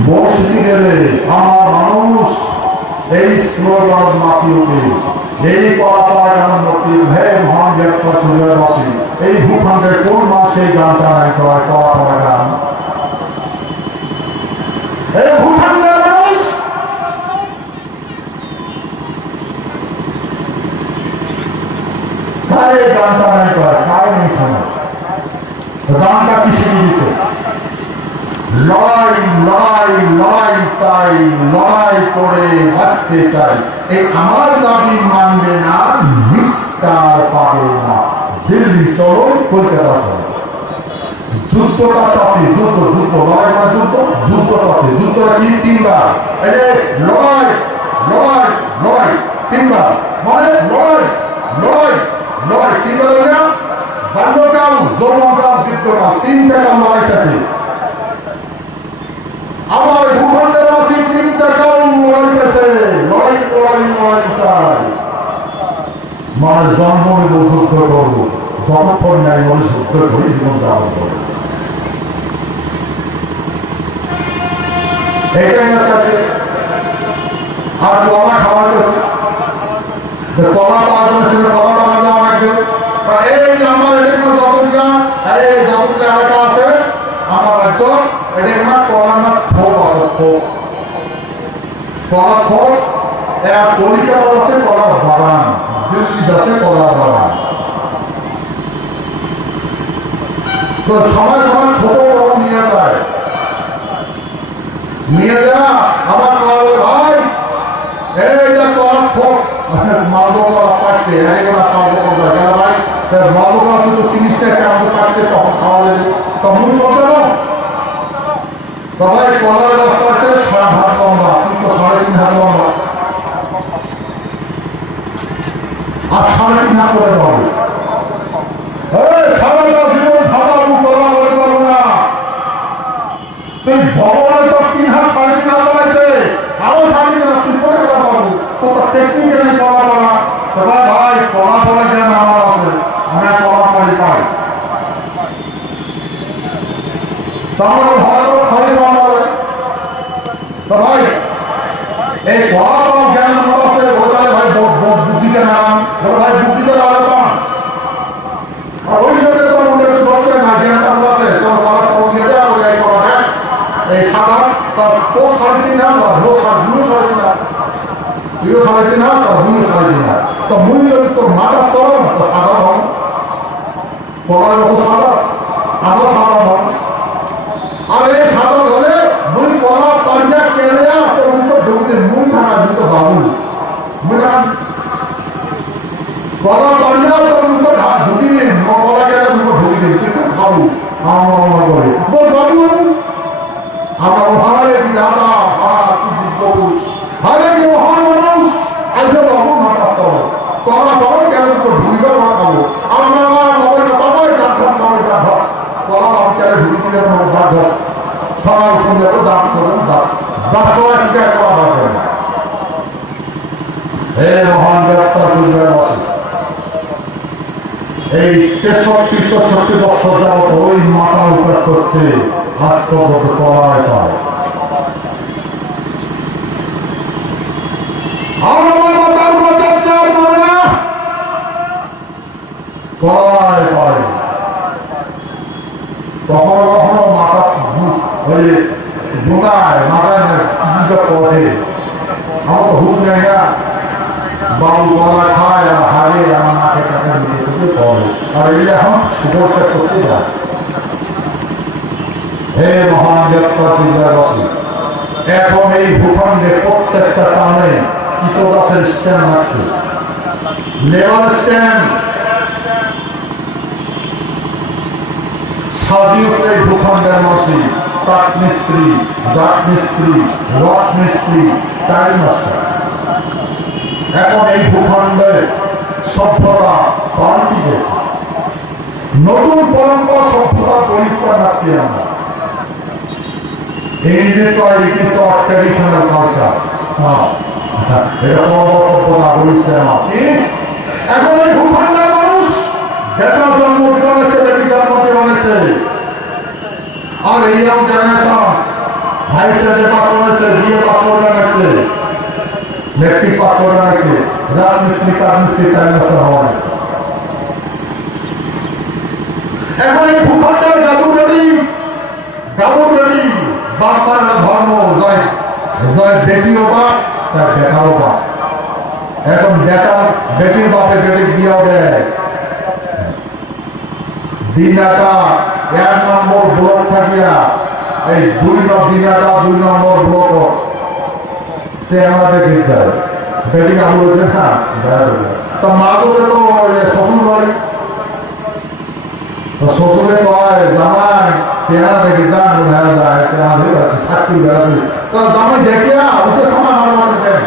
বসতি গেলে আমার মানুষ এই স্লোগান মাতিওকে, এই কলা গান মতির হে মহান গ্রেপ্তার পরিবারবাসী, এই ভূখণ্ডের কোন মাসে গানটা নাই করা কলা গান? এই ভূখণ্ডের মানুষ কারে গানটা নাই করে, কারে নেই শোনা। গানটা কি শিখে দিচ্ছে? লড়াই লড়াই লড়াই চাই, লড়াই করে বাঁচতে চাই, এই আমার দাবি মানবে না, নিস্তার পাবে না, দিল্লি চলো, কলকাতা চলো। যুদ্ধটা চাচ্ছি, যুদ্ধ যুদ্ধ লড়াই মানে যুদ্ধ, যুদ্ধ চাচ্ছি। যুদ্ধটা কি? তিনবার। এই যে লড়াই লড়াই লড়াই তিনবার, মানে লড়াই লড়াই লড়াই তিনবার হলে না, বাল্যকাল, যৌবনকাল, বৃদ্ধকাল, তিনটা কাল লড়াই চাচ্ছি। আমার ভূখণ্ডের মাসি তিনটা কাল লড়াই চাচ্ছে, লড়াই লড়াই লড়াই চাই। মানে জন্ম নেব, যুদ্ধ করবো, যতক্ষণ ন্যায় মনে যুদ্ধ করি জীবন যাপন করবো, এটাই না চাচ্ছে। আর কলা খাবার কাছে কলা পাওয়ার জন্য কলাটা মাঝে আমাকে এই আমার এটা যতটা এই যতটা এলাকা আছে আমার রাজ্য, এটা না কলার না থোপ আছে, থোপ কলার থোপ। কলিকাতা আছে কলার বাগান, দিল্লি আছে কলার বাগান। তো সময় সময় ছোট বড় নিয়ে যায়, নিয়ে যা আমার ভাই এই যে কলার থোপ মালবো কলা পাটতে এগুলা পাবো করবে কেন ভাই? মালবো কলা তুই তো চিনিস না কেমন পাটছে, তখন খাওয়া যাবে, তখন করতে না। তো ভাই কলার গাছটা আছে 7 হাত লম্বা, তুই তো 3.5 হাত লম্বা, আর 3.5 হাত করে পাবো। সারাটা জীবন খাবার কলা বলে পারবো না। তুই ভগবানের তো 3 হাত 3.5 হাত বানাইছে, আরো 3.5 হাত তুই করে কথা পারবো, তো টেকনিক নেই কলা বলা। তবে ভাই কলা বলা কেন আমার আছে, আমরা কলা পাই পাই তাহলে ভালো খাই পাওয়া। তো ভাই এই কলা বলা জ্ঞান আমার আছে, ওটাই ভাই বুদ্ধিতে নাম, ওটা ভাই বুদ্ধিতে লাগাতাম। আর ওই জন্য তো মনে করছে না জ্ঞানটা আমরা আছে, চলো কলা সব দিয়ে দেয়, ওই কলা দেয় এই সাদা, তার তো 3.5 হাত, ও 3.5 হাত, তুইও 3.5 হাত, আর মুইও 3.5 হাত। তো মুই যদি তোর মাথা চলাম তো সাদা হন, কলার মতো সাদা, আমরা সাদা হন। আর এই সাদা হলে মুই কলা পাড়িয়া কেড়ে তোর মুখ ঢুকিতে মুখ থাকা দুটো বাবু কলা পাড়িয়া তোর মুখ ঢুকি দিন, কলা কেটে মুখ ঢুকি দিন, তুই খাবো আমার বলে বল বাবু আমার ভাড়ে বিধাতা ভাড়া কি দিব্যপুষ আরে কি মহান মানুষ আইসে বাবু মাথা চল কলা পাবো কেন তো ঢুকিতে মা খাবো আর আমার মা বাবার বাবার ডাক্তার বাবার ডাক্তার কলা বাবু কেন ঢুকি দিলে আমার ডাক্তার সবাই উঠে যাবো দাঁত করুন দাঁত দাঁত সবাই শিখে করা হবে। হে মহান ডাক্তার দুর্গার বসে এই 63-64 বছর যাবত ওই মাথার উপর চড়ছে, আজ পর্যন্ত কলায় পায়। আর আমার মাথার উপর চড়ছে আর পাবে না, কলায় পায়। কখনো কখনো মাথা ওই ঢোকায় মাথায় পড়ে, আমার তো হুশ নেই না, বাবু কলা খায় আর হারে আমার মাকে টাকা নিয়ে পড়ে, আর এগুলো এখন সুপোষটা করতে যায়। হে মহান ডাক্তার বিদ্যাবাসী, এখন এই ভূখণ্ডে প্রত্যেকটা টানে কীটদাসের স্ট্যান্ড লাগছে, লেবার স্ট্যান্ড সাজিয়েছে এই ভূখণ্ডের মাসি, কাঠ মিস্ত্রি, ডাক মিস্ত্রি, রড মিস্ত্রি, টাইল মাস্টার। এখন এই ভূখণ্ডে সভ্যতা পাল্টি গেছে, নতুন পরম্পরা সভ্যতার পরীক্ষা রাখছি আমরা। ইংরেজি তো it is our traditional culture, এটা সভ্যতা বলছে আমার। এখন এই ভূখণ্ডের মানুষ বেটার জন্ম দিতে হয়েছে, বেটি জন্ম দিতে হয়েছে, আর এই জেনারেশন ভাই সাথে পাস করেছে, বিয়ে পাস করে গেছে, মেট্রিক পাস করে গেছে, রাজমিস্ত্রি কাঠমিস্ত্রি টাইম মাস্টার হওয়া গেছে। এখন এই ভূখণ্ডের গাবুর বেটি বাপ মারা ধর্ম যায় যায়, বেটিরও বাপ তার বেটারও বাপ। এখন বেটির বাপে বেটি বিয়া দেয়, দিনাটা 1 নম্বর ব্লক থাকিয়া এই 2 নম্বর ব্লক সে আমাদের যায়, বেটিকে আমি বলছে না তো মা তো শ্বশুর বাড়ি শ্বশুরে কয় জামাই চেহারা দেখে যান বোঝা যায় চেহারা দেখে বেড়াচ্ছে সাক্ষী বেড়াচ্ছে তো জামাই দেখিয়া উঠে সময় আমার মনে দেন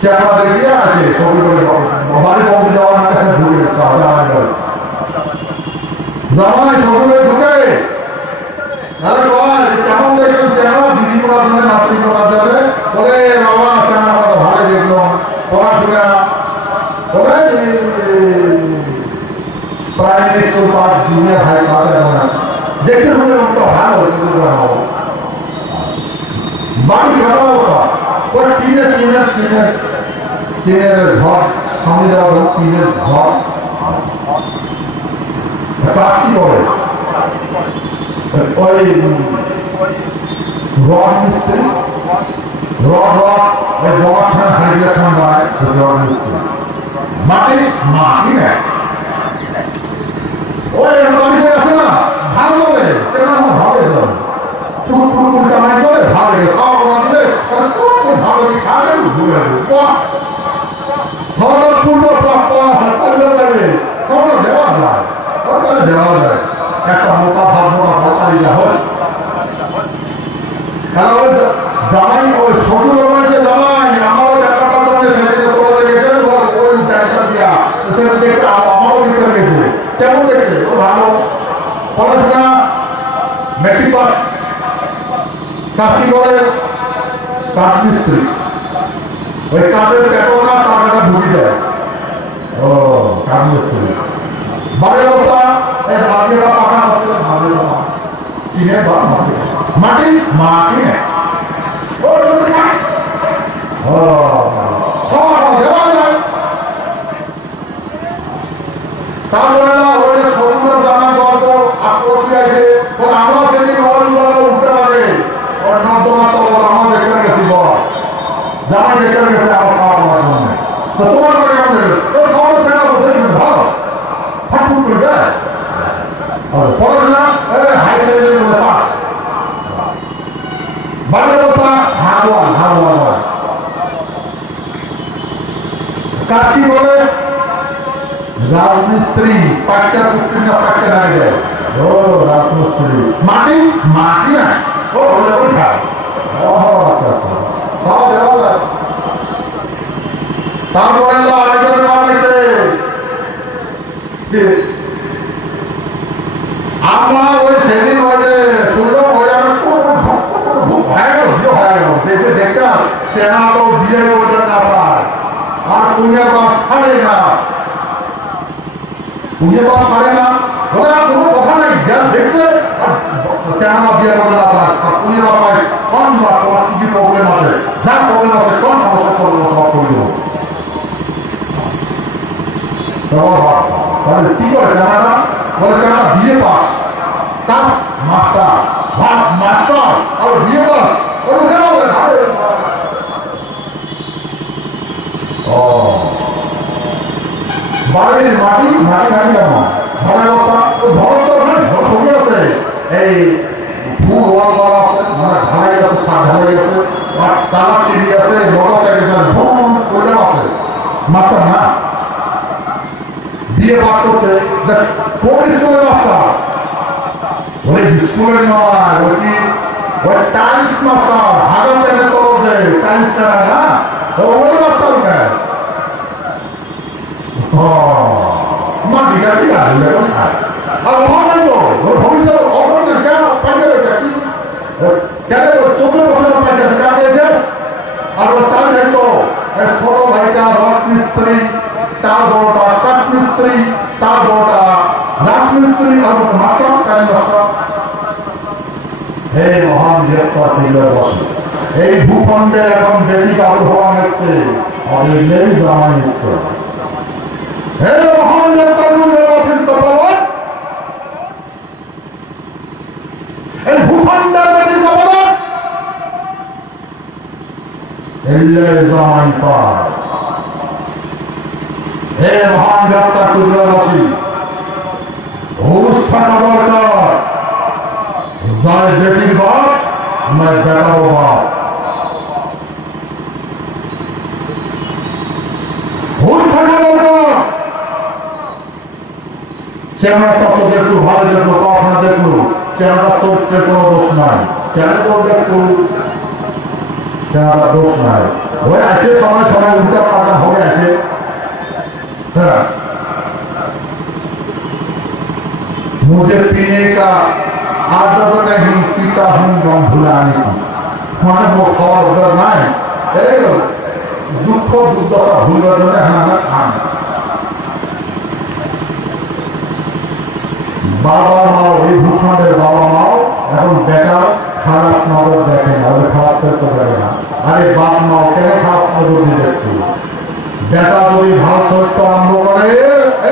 চেহারা দেখিয়া আছে শ্বশুর বাড়ি বন্ধু যাওয়ার না ঢুকে গেছে জামাই বাড়ি জামাই শ্বশুরে ঢুকে তাহলে কয় কেমন দেখলেন চেহারা দিদি পড়ার জন্য নাতনি পড়ার জন্য বলে বাবা চেহারা কথা ভালো দেখলো পড়াশোনা বলে primary school pass junior high ক্লাসে এমন দেখছেন মনে মতো ভালো বাড়ি খারাপ অবস্থা ওই টিনের ঘর সামনে দেওয়া হল টিনের ঘর কাজ কি করে ওই রড মিস্ত্রি রড ওই বড় ঠান হারিয়ে ঠান বানায় রড মিস্ত্রি মাটি নেয় ওই বাড়িতে আছে না ভালো চলে সেটা আমার ভালো চলে টুকুর কামাই করে ভালো লাগে সব দিলে ভালো দিয়ে খাবে ঘুরে সবটা পূর্ণ প্রাপ্ত লাগে সবটা দেওয়া যায় তাহলে দেওয়া যায় একটা মোটা ভাব মোটা পতারিটা হয় কারণ জামাই ওই শ্বশুর বলেছে জামাই আমারও টাকাটা জন্য সেদিকে তোলা গেছে ওই টাকা দিয়া সেটা দেখতে আমারও দেখতে গেছে কেমন দেখছে ও ভালো পড়াশোনা মেট্রিক পাস কাজ কি করে কাঠ মিস্ত্রি ওই কাঠের পেটনা কাঠটা ঢুকি দেয় ও কাঠ মিস্ত্রি বাড়ির অবস্থা এই বাড়িটা পাকা আছে টিনের বা মাটি মাটি নেই ও সব দেওয়া যায় তারপরে না ওই শ্বশুরের জানার গল্প আক্রোশ আছে আমরা সেদিন উঠতে পারে ওর নর্দমা তল আমরা দেখতে গেছি বল জামাই দেখতে গেছে আমার খাওয়া হওয়ার জন্য তো তোমার করে কেমন দেখবে ও সবার ফেরা দেখবেন ভালো ফাটফুট করে দেয় পড়ে না হাই সেকেন্ডারি বলে পাস বাড়ির অবস্থা হারওয়ান কাজ কি বলে রাজমিস্ত্রি পাট্টা পুত্রী না পাট্টা না দেয় ও রাজমিস্ত্রি মাটি না ও হলে কোথা ও আচ্ছা সব দেওয়া যায় তারপরে আরেকজনের নাম লাগছে আমরা ওই সেদিন ওই যে শুনলাম ওই হয়ে গেল দেশে দেখতাম সেনা তো বিয়ে ওটা না পায় আর পুঁজের বাপ ছাড়ে না পুঁজের বাপ ছাড়ে না ওরা কোনো কথা নেই দেখছে সেনা বিয়ে করে না পায় আর পুঁজের বাপ পায় কোন বা তোমার কি কি প্রবলেম আছে যা প্রবলেম আছে কোন সমস্যা করবো সব করে দেবো তাহলে কি করে সেনাটা বলে সেনা বিয়ে পাস কাজ মাস্টার মাস্টার আর বিয়ে পাস ওটা দেওয়া হবে বাড়ির মাটি কেমন ঘরের অবস্থা ঘর তো না ঘর সবই আছে এই ফুল ওয়াল করা আছে মানে ঢালাই আছে ছাদ ঢালাই আছে আর তালা টিভি আছে মোটর সাইকেল কইলাম আছে মাস্টার না বিয়ে পাস করছে দেখ কোন স্কুলের মাস্টার ওই স্কুলের নয় ওই টাইলস মাস্টার হাজার টাকার তরফ দেয় টাইলস টাকা না ওই মাস্টার দেয় মাটিটা ঠিক আছে আর মহান নাই তো ওর ভবিষ্যৎ অপর না কেন পাইলে কি কেন 14 বছর পাইছে কেন দিয়েছে আর ওর সাল দেয় তো ছোট ভাইটা রড মিস্ত্রি তার বড়টা কাঠ মিস্ত্রি তার বড়টা রাজমিস্ত্রি আর মাস্টার টাইম মাস্টার হে মহান গ্রেপ্তার থেকে বসে এই ভূখণ্ডে এখন বেটিক আবহাওয়া দেখছে আমাদের নেই জামাই মুক্ত হে মহান গ্রেপ্তার বসেন তো বলুন এই ভূখণ্ডের বেটিক আবহাওয়া এলে জামাই পায় হে মহান গ্রেপ্তার তুল্যবাসী ঘুষ থাকা দরকার যায় বেটির বাপ না বেটারও বাপ ঘুষ থাকা দরকার চেহারা তত্ত্ব দেখলো, ভালো দেখলো, কখনো দেখলো, চেহারা চরিত্রের কোনো দোষ নাই, চেহারা দেখলো চেহারা দোষ নাই, হয়ে আসে সময় সময় উল্টা পাল্টা হয়ে আসে। হ্যাঁ, मुझे पीने का आदत नहीं, पीता हूँ गम भुलाने की, মানে वो খাওয়ার অভ্যাস নাই, এই দুঃখ দুর্দশা ভুলার জন্য আমরা খান। বাবা মাও, এই ভূখণ্ডের বাবা মাও এখন বেটার খারাপ নজর দেখে না, ওই খারাপ করতে পারে না। আরে বাপ মাও কেন খারাপ নজর দিয়ে দেখতো? বেটা যদি ভালো চরিত্র আরম্ভ করে,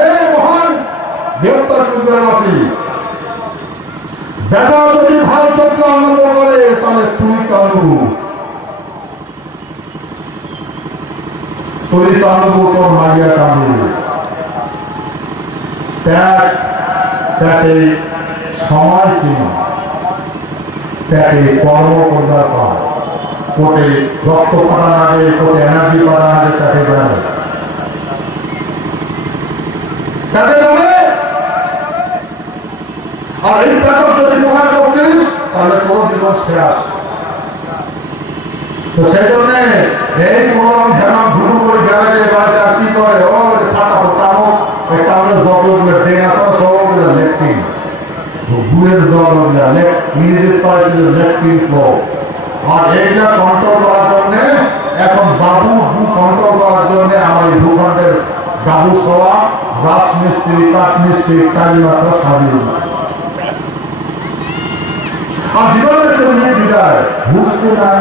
এই মহান দেবতার যুগবাসী, বেটা যদি ভালো চরিত্র আরম্ভ করে তাহলে তুই কানু, তুই কানু, তোর মাইয়া কানু। পেটে সময় ছিল, পেটে কর্ম করবার পর কোটে রক্ত পাঠানো আগে, কোটে এনার্জি পাঠানো আগে পেটে যাবে, পেটে যাবে। আর এই পেটক যদি প্রসার করছিস তাহলে তোর জীবন শেষ। তো সেই জন্য এই কোন ধ্যান ধুরু করে বেড়াতে বেড়াতে আর কি করে, ও ফাটাফট কামক কামড়ের জলগুলো ড্রেন আছে সবগুলো লেফটিং, গুড়ের জলগুলো ইংরেজির পাইছিল লেফটিং ফ্লো। আর এইগুলা কন্ট্রোল করার জন্য এখন বাবু কন্ট্রোল করার জন্য আমার এই ভূখণ্ডের বাবু সভা, রাজমিস্ত্রি, কাঠমিস্ত্রি কালীমাত্র সাজিয়ে দিচ্ছে। আর জীবনের সেদিনে বিদায় বুঝতে নাই,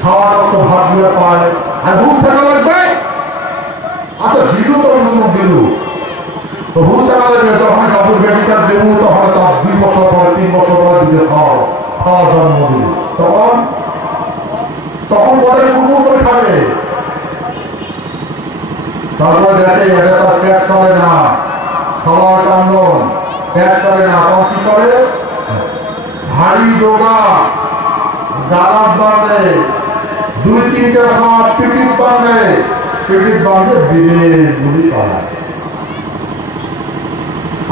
সাওয়ার তো ভাত দিয়ে পায়, আর বুঝ থাকা লাগবে। আচ্ছা দিলু তো দিলু তো বুঝ থাকা লাগবে, যখন কাপড় বেটিটা দেবো তখন তার 2 বছর পরে 3 বছর পরে দিকে সাওয়া জন্ম দিল, তখন পরে কুকুর করে খাবে। তারপরে দেখে এটা তার পেট চলে না, সাওয়ার কান্দন পেট চলে না, তখন কি করে ভারী ডোগা গালার বাঁধে, 2-3টা সাওয়ার পিটিত বাঁধে, বিদেশ গুলি পালায়।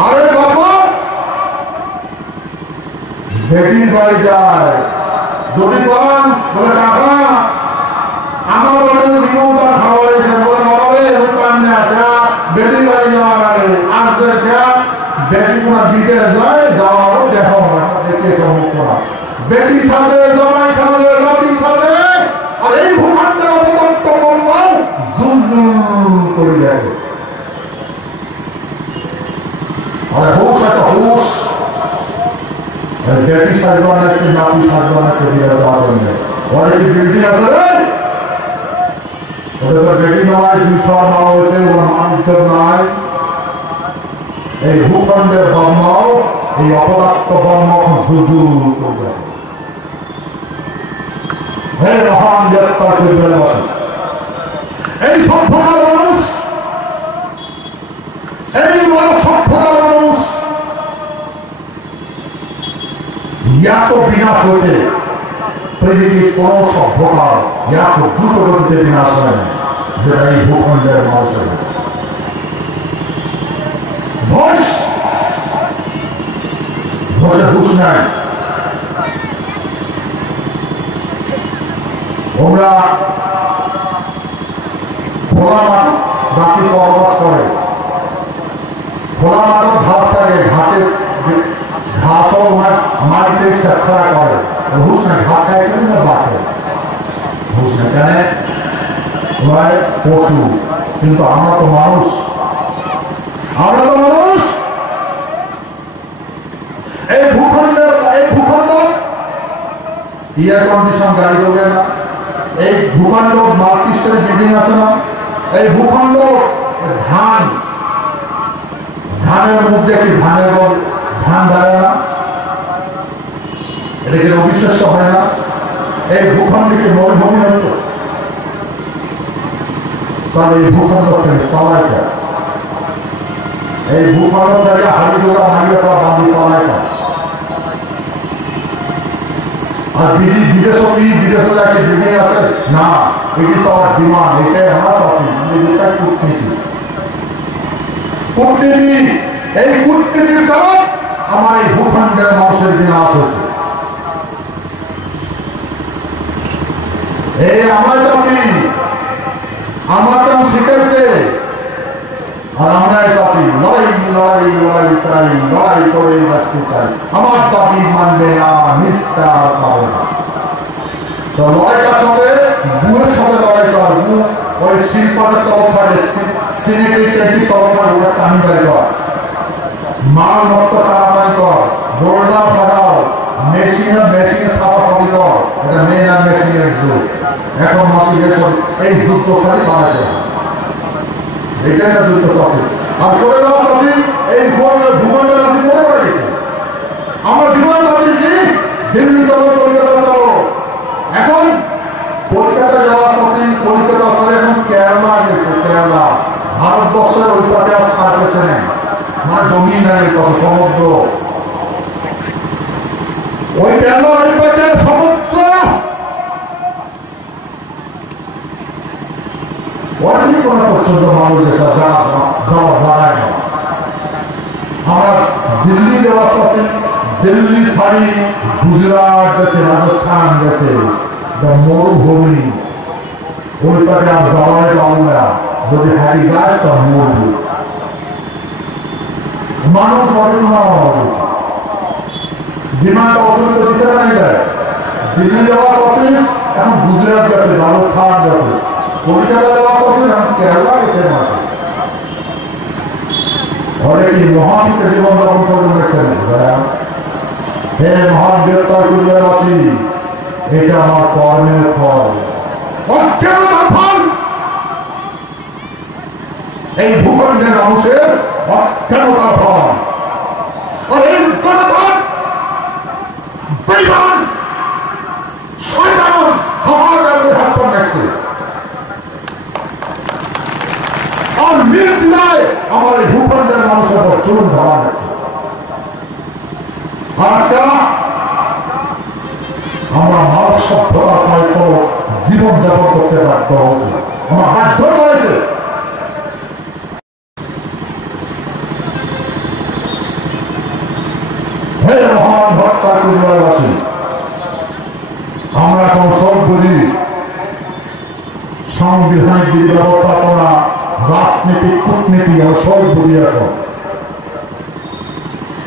আরে বাবা বেটির বাড়ি যায়, যদি পান বলে কাকা আমার বাড়িতে জীবনদার খাবার এসে বলে বাবারে পান না, যা বেটির বাড়ি যাওয়া লাগে আসছে, যা বেটি কোনা বিদেশ যায়, যাওয়ারও দেখা হয় দেখে সমস্ত বেটির সাথে জামাই সাথে নাতির সাথে। আর এই ভূখণ্ডের অপদত্ত কল্যাণ জুম করে যায়। আরে হুশ একটা হুশ, বেটি সাজবান আছে, নাতি সাজবান আছে, দিয়ে যাওয়ার জন্য অনেক বিল্ডিং আছে রে, ওদের তো বেটি নয়, বিশাল না হয়েছে, ওর মানুষজন নাই। এই ভূখণ্ডের বর্মাও এই অপদার্থ বর্ম জুজু করবে। হে মহান গ্রেপ্তার করবেন বসে এই সভ্যতার মানুষ, এই বড় সভ্যতার মানুষ এত বিনাশ হয়েছে, পৃথিবীর কোন সভ্যতার এত দ্রুত গতিতে বিনাশ হয় না যেটা এই ভূখণ্ডের মানুষের ধস ধসে হুশ নাই। ওরা খোলা মাঠ রাতে বসবাস করে, খোলা মাঠের ঘাস থাকে, ঘাটে ঘাসও মাটিতে খেলা করে, হুশ না ঘাস খায় কিন্তু বাঁচে, হুশ না কেন পশু, কিন্তু আমরা তো মানুষ, আমরা তো মানুষ। এই ভূখণ্ড এয়ার কন্ডিশন গাড়ি চলে না, এই ভূখণ্ড মাল্টিস্টোরি বিল্ডিং আছে না, এই ভূখণ্ড ধানের মধ্যে কি ধান দাঁড়ায় না, এটা কি অবিশ্বাস্য হয় না? এই ভূখণ্ডে কি মরুভূমি আছে? তাহলে এই ভূখণ্ড থেকে পালাইটা, এই ভূখণ্ড থেকে হাড়ি ডোকা ভাঙিয়ে সব বাঁধি পালাইটা। আর বিদেশে যাকে বিল্ডিং আছে না, এটি সবার ডিমান্ড, এটাই আমরা চাচ্ছি, এটাই কূটনীতি। এই কূটনীতির চালক আমার এই ভূখণ্ডের মানুষের বিনাশ হয়েছে। এই আমার জাতি আমার কাম শিখেছে, আর আমরাই চাচ্ছি লড়াই লড়াই লড়াই চাই, লড়াই করে বাঁচতে চাই, আমার দাবি মানবে না, নিস্তার পাবে না। তো লড়াইটা চলে, বুয়ের সাথে লড়াই কর, বু ওই শিল্পের তরফারে সিনেটের তরফারে ওরা কাহিনী কর, মাল মত টানাটানি কর, বোল্ডার ফাটাও, মেশিনে সাফাসাফি কর। এটা মেন আর মেশিনের যুগ। এখন মাসি এই যুদ্ধ সারি বানাইছে, এটাই না যুদ্ধ চাচ্ছি। আর করে দেওয়া চাচ্ছি এই ভূখণ্ডের মাসি করে পড়ে গেছে। আমার জীবন চাচ্ছি কি দিল্লি চলো, কলকাতা চলো। এখন কলকাতা যাওয়া চাচ্ছি, কলকাতা চলে এখন কেরালা গেছে। কেরালা ভারতবর্ষের ওই পাটে আর ছাড়তেছে না, মানে জমি নাই, কত সমুদ্র। ওই কেরালা ওই পাটে সমুদ্র, অনেক কোনো পর্যন্ত মানুষ যাওয়া যায় না। আমার দিল্লি যাওয়া আছে, দিল্লি ছাড়ি গুজরাট গেছে, রাজস্থান গেছে, মরুভূমি, ওই পাটে আর যাওয়াই পাবো না। যদি হাঁটি গাছ তার মরবো, মানুষ অনেক হয়েছে। বিমানটা অতিরিক্ত দিচ্ছে না, যায় দিল্লি যাওয়া আছে, এখন গুজরাট গেছে, রাজস্থান গেছে, কলকাতা যাওয়া আছে, এখন কেরালা গেছে। মাসে অনেকেই মহাশীতে জীবনযাপন করে গেছেন। হে মহান গ্রেপ্তার কুরিয়াবাসী, এটা আমার কর্মের ফল, অজ্ঞানতার ফল। এই ভূখণ্ডের মানুষের অজ্ঞানতার ফল। আর এই জনগণ বেঈমান শয়তান হাওয়ার হাত পা রাখছে, আর নির্দিদায় আমার এই ভূখণ্ডের মানুষের উপর চুন ধরা যাচ্ছে। আজকে আমরা মানব সভ্যতার পায় খরচ জীবনযাপন করতে বাধ্য হয়েছে, আমার বাধ্য রয়েছে। হে মহান ভক্তার পরিবারবাসী, আমরা এখন সব বুঝি সাংবিধানিক বিধি ব্যবস্থাপনা, রাজনীতিক কূটনীতি, আর সব বুঝি এখন।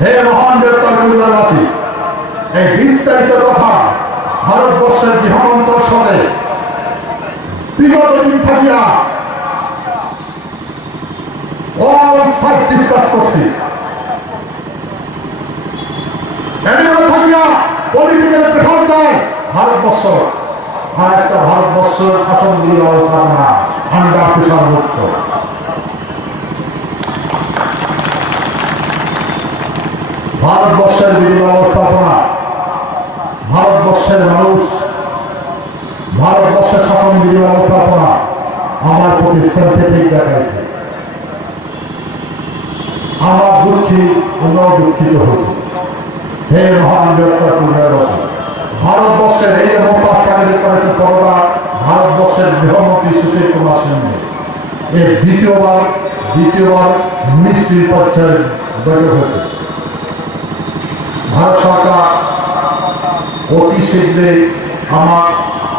হে মহান গ্রেপ্তার পরিবারবাসী, এই বিস্তারিত কথা ভারতবর্ষের গৃহমন্ত্রীর সাথে বিগত দিন থাকিয়া অল সব ডিসকাস করছি। এমন থাকিয়া পলিটিক্যাল প্রেশার দেয় ভারতবর্ষ, আর একটা ভারতবর্ষের শাসনগিরি ব্যবস্থাপনা আন্ডার প্রেশার মুক্ত। ভারতবর্ষের বিধি ব্যবস্থাপনা, ভারতবর্ষের মানুষ, ভারতবর্ষের শাসন বিধি ব্যবস্থাপনা আমার প্রতি সিম্প্যাথি দেখাইছে। আমার দুঃখী, আমরাও দুঃখিত হয়েছে। হে মহান গ্রেপ্তার পরিবারবাসী, ভারতবর্ষের এই এবং 5 টাকা করেছে করোনা, ভারতবর্ষের গৃহমন্ত্রী সুশীল কুমার সিংহে এর দ্বিতীয়বার মিনিস্ট্রির পর্যায়ে বৈঠক হয়েছে। ভারত সরকার অতি শীঘ্রই আমার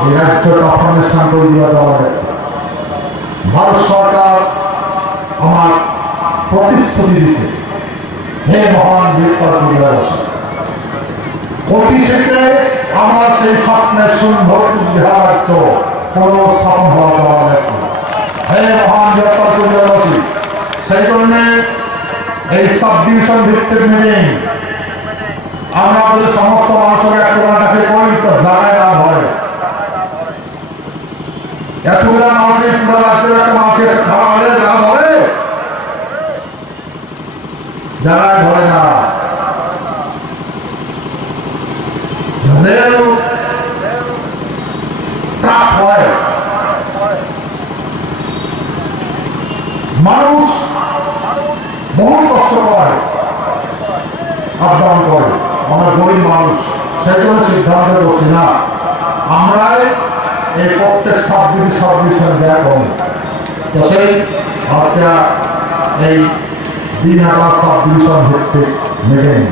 এই রাজ্যটা আফগানিস্তান করে দেওয়া গেছে। ভারত সরকার আমার প্রতিশ্রুতি দিচ্ছে। হে মহান গ্রেপ্তার পরিবারবাসী, অতি শীঘ্রে আমার সেই স্বপ্নের সুন্দর কুচবিহার রাজ্য পুনঃস্থাপন হওয়া যাওয়া যাচ্ছে। হে মহান গ্রেপ্তার পরিবারবাসী, সেই জন্য এই সাব ডিভিশন ভিত্তিক মিটিং আমরা যদি সমস্ত মানুষকে একটাকে করি তো জায়গায় লাভ হয়। এতগুলা মানুষের পুরো রাজ্যের একটা মানুষের খাওয়া হলে লাভ হবে, জায়গায় ধরে না। রেল ট্রাক হয়, মানুষ বহু কষ্ট করে, আপ ডাউন করে, আমরা গরিব মানুষ, সেই জন্য সিদ্ধান্ত করছি না আমরাই এই প্রত্যেক সাব ডিভিশন দেওয়া কম। তো সেই আজকে এই দিনহাটা সাব ডিভিশন ভিত্তিক মিটিং।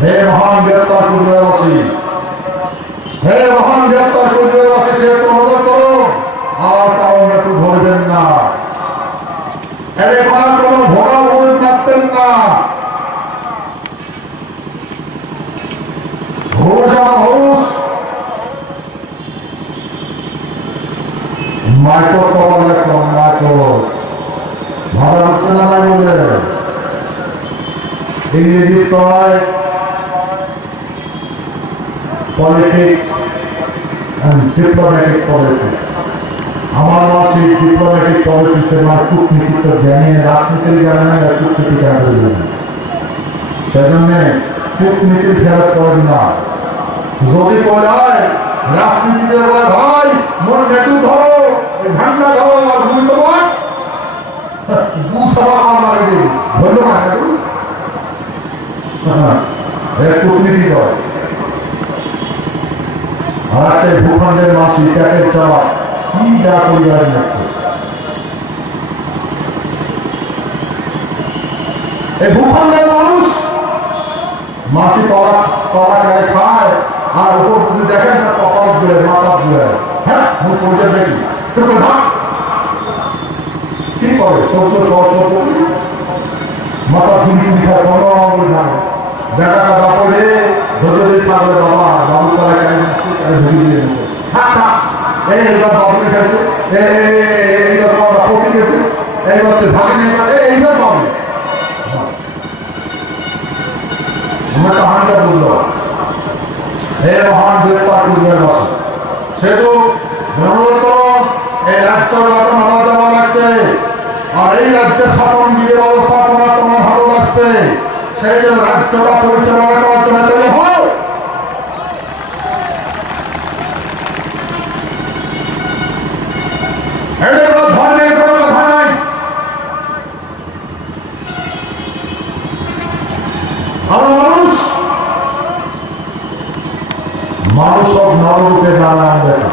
হে মহান গ্রেপ্তার কুচবিহারবাসী, হে মহান গ্রেপ্তার কুচবিহারবাসী, সে অনুরোধ করো আর কারণ একটু ধরবেন না, এবার কোনো ভোটা ভোট রাখবেন না। ঘোষ আমার ঘোষ মাইক্রো কভার লেখলাম, মাইক্রো ভালো হচ্ছে না নাই বলে ইংরেজি কয় পলিটিক্স অ্যান্ড ডিপ্লোম্যাটিক পলিটিক্স। আমার মাসে ডিপ্লোম্যাটিক পলিটিক্সের মানে কূটনীতি তো জানি, রাজনীতির জানে না, কূটনীতি জানে না, সেজন্য কূটনীতির ফেরত করেন না। যদি বলায় রাজনীতিতে বলে ভাই মোর নেটু ধরো, ঝান্ডা ধরো আর ভুল তোমার দুসভা কম লাগে দেবে, ধরল না নেটু, কূটনীতি করে। আর আজকে ভূখণ্ডের মাসি প্যাকেট চাওয়া কি যা পরিবার যাচ্ছে, এই ভূখণ্ডের মানুষ মাসি কলা কলা কেটে খায় আর উপর যদি দেখেন তার কপাল ধুয়ে মাথা ধুয়ে, হ্যাঁ মুখ পরিচয় দেখি তোকে ধাপ কি করে সহ্য সহস্র মাথা ধুলি খায় কোনো থাকে বেটা কাদা পড়ে ধরে থাকলে বাবা বাবু তারা কেন ধুলি দিয়ে থাক থাক এইবার বাবু গেছে, এইবার বাবা পৌঁছে গেছে, এইবার তো ভাগে নিয়ে এইবার পাবে আমরা কাহানটা বুঝলো। হে মহান গ্রেপ্তার কুচবিহারবাসী, সেতু অনুরোধ করুন এই রাজ্য গঠন হওয়া যাওয়া লাগছে, আর এই রাজ্যের শাসন বিধি ব্যবস্থাপনা তোমার ভালো আসবে, সেই জন্য রাজ্যটা পরিচালনা করার জন্য তৈরি হও। এদের কোনো ধর্মের কোনো কথা নাই, আমরা মানুষ, মানুষ সব নররূপে নারায়ণ দেখা,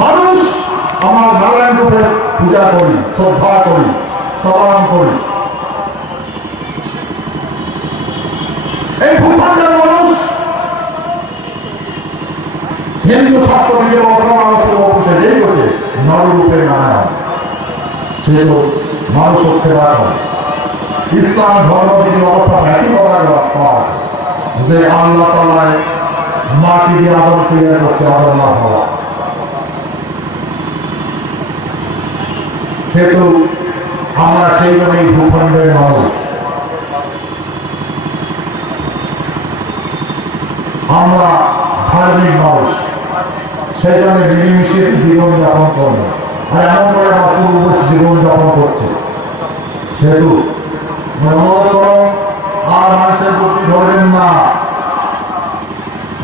মানুষ আমার নারায়ণ রূপে পূজা করি, শ্রদ্ধা করি, সালাম করি। এই ভূখণ্ডের মানুষ হিন্দু শাস্ত্র বিধি ব্যবস্থা অবশ্যই এই করছে নররূপে নারায়ণ, সে তো মানুষের সেবা করে। ইসলাম ধর্ম বিধি ব্যবস্থা একই কথা আছে যে আল্লাহ তাআলা মাটি দিয়ে আদম তৈরি করছে, আদম না হওয়া, সেহেতু আমরা সেই জন্যই ভূখণ্ডের মানুষ, আমরা ধার্মিক মানুষ, সেই জন্য মিলেমিশে জীবনযাপন করবো, আর এমন করে আমার পূর্বপুরুষ জীবনযাপন করছে। সেহেতু অনুরোধ করো আর মানুষের প্রতি ধরবেন না,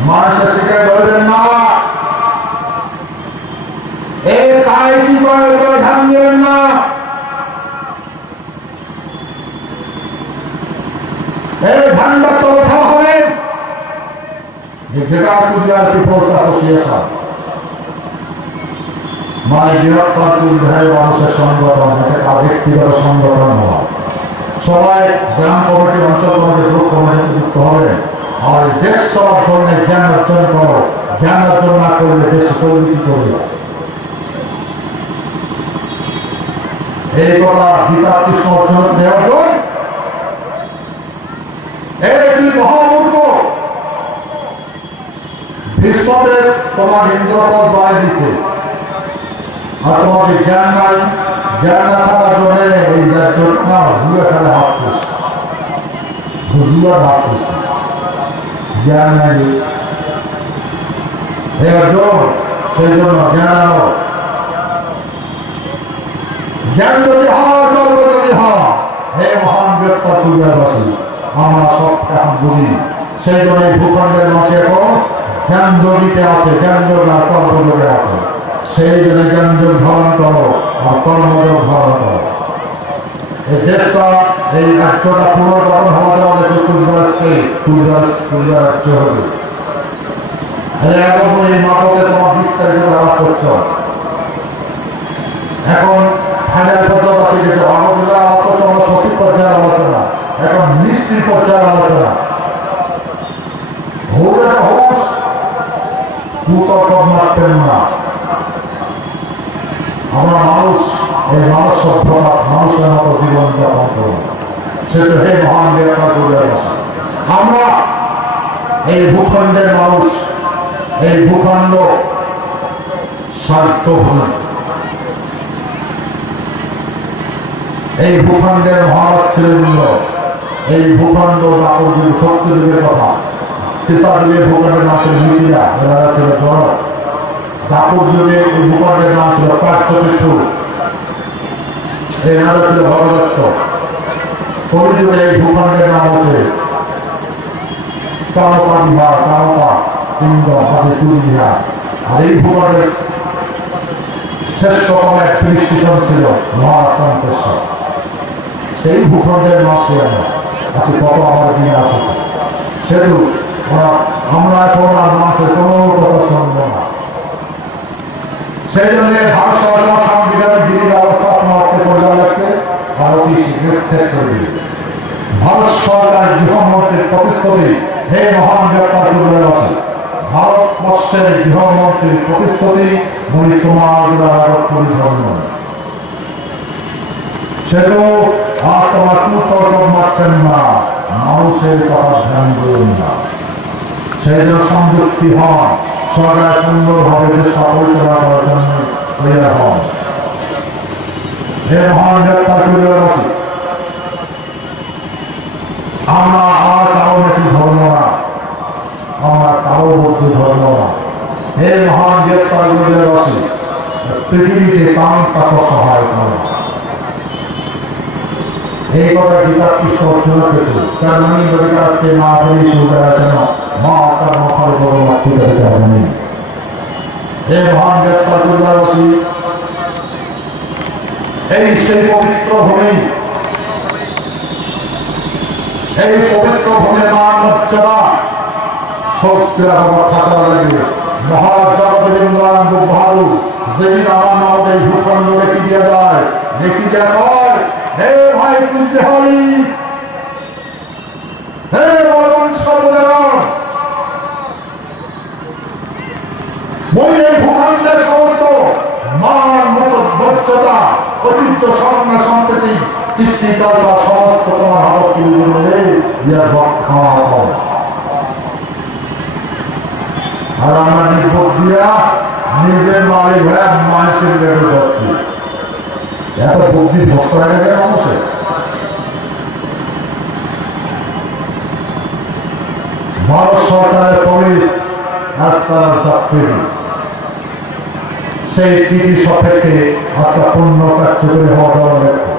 মানুষের শিকার ধরবেন না, এই কায় কি করে ধ্যান দেবেন না। এই ঝান্ডার তলে খেলা হবে যেটা কুচবিহার পিপলস অ্যাসোসিয়েশন, মানে বৃহত্তর কুচবিহারের মানুষের সংগঠন, এটা ব্যক্তিগত সংগঠন নয়। সবাই গ্রাম কমিটি, অঞ্চল কমিটি, ব্লক কমিটিতে যুক্ত হবে, আর দেশ চলার জন্য জ্ঞান অর্জন করো, জ্ঞান অর্জন না করলে দেশ তৈরি করবে। এই কথা গীতা কৃষ্ণ অর্জন অর্জন এই মহামূর্খ ভীষ্মদের তোমার ইন্দ্রপদ বাড়াই দিছে, আর তোমার যে জ্ঞান নাই, জ্ঞান না থাকার জন্য এই না জুয়ে খেলে ভাবছিস, জুয়া ভাবছিস, জ্ঞান নাই অর্জন, সেই জন্য জ্ঞান আনো। জ্ঞান যদি হয়, গর্ব যদি হয়, হে মহান গ্রেপ্তার কুচবিহারবাসী, আমরা সব এখন বুঝি, সেই জন্য এই ভূখণ্ডের মাসে এখন জ্ঞান যোগীতে আছে, জ্ঞান যোগ আর কর্মযোগে আছে, সেই জন্য জ্ঞান যোগ ধারণ করো আর কর্মযোগ ধারণ করো। এই দেশটা, এই রাজ্যটা পুনর্গঠন হওয়া যাওয়া গেছে কুচবিহার স্টেট, কুচবিহার রাজ্য হবে। এখন এই মাপকে তোমার বিস্তারিত ব্যবহার করছ, এখন ফাইনাল পর্যায়ে আসে গেছে। আলহামদুলিল্লাহ অথচ আমরা সঠিক পর্যায়ের আলোচনা, এখন মিষ্টির পর্যায়ের আলোচনা। হোস কুতর্ক মারতেন না। আমরা মানুষ, এই মানুষ সভ্যতা মানুষের মতো জীবনযাপন করব, সেটা হে মহান গ্রেপ্তার করে আসে। আমরা এই ভূখণ্ডের মানুষ, এই ভূখণ্ড স্বার্থভূমি, এই ভূখণ্ডের মহারাজ ছেলেগুলো, এই ভূখণ্ড নাগরিক শক্তিযুগের কথা, তিতাযুগের ভূখণ্ডের নাম ছিল মিথিলা, এরা ছিল জড়। দাপুর যুগে এই ভূখণ্ডের নাম ছিল কার্যকেশু, এরা ছিল ভগদত্ত। কলিযুগে এই ভূখণ্ডের নাম হচ্ছে চারপা বিহার, চারপা কিংডম, বিহার। আর এই ভূখণ্ডের শ্রেষ্ঠতম একটি স্টেশন ছিল মহারাষ্ট্র। সেই ভূখণ্ডের মাসে আছে কত আমার দিন আসে, সেহেতু আমরা এখন আর মানুষের কোনো কথা শুনবো না। সেই জন্য ভারত সরকার সাংবিধানিক বিধি ব্যবস্থা আপনাকে পর্যায়ে লাগছে ভারতীয় সেট করে দিবে। ভারত সরকার গৃহমন্ত্রীর প্রতিশ্রুতি, হে মহান গ্রেপ্তার করে আছে, ভারতবর্ষের গৃহমন্ত্রীর প্রতিশ্রুতি উনি তোমার পরিধর্ম, সেহেতু আর তোমার কুতর্ক মারছেন না, মানুষের কথা ধ্যান করুন না। সেই জন্য সংযুক্তি হন, সরকার সুন্দরভাবে দেশটা পরিচালনা করার জন্য তৈরি হন। হে মহান গ্রেপ্তার করে আছে, আমরা আর কারো একটি ধর্ম না, আমরা কারো মধ্যে ধর্ম না। হে মহান গ্রেপ্তার করে আছে, পৃথিবীতে কান কাকে সহায় করে। এই কথা গীতা কৃষ্ণ অর্জন করেছে, কারণ আজকে না হয়ে শুরু করার জন্য মা তার মাথার বড় লক্ষ্য দিতে হবে। হে মহান গ্রেপ্তার করে আছে, এই সেই পবিত্র ভূমি, এই পবিত্র ভূমির মান মর্যাদা থাকার লাগে মহারাজ জগদেন্দ্রায়ণ বাহাদুর যেদিন আমার নাম এই ভূখণ্ড রেখে দিয়ে যায়, রেখে দেওয়া কর, হে ভাই কুচবিহারি, হে বরং সর্বজন, ওই এই ভূখণ্ডের সমস্ত মান মর্যাদা ঐতিহ্য স্বর্ণা সম্প্রীতি কৃষ্টিকালটা সমস্ত তোমার হাত তুলে নিলে ইয়ার রক্ষা হয়। আর আমরা নির্ভর দিয়া নিজের মালিক হয়ে মানুষের বেড়ে যাচ্ছি। এত বুদ্ধি ভ্রষ্ট হয়ে গেছে মানুষের। ভারত সরকারের পুলিশ আজকাল সেই টিভি সাপেক্ষে আজকে পূর্ণ কার্যকরী হওয়া দেওয়া গেছে।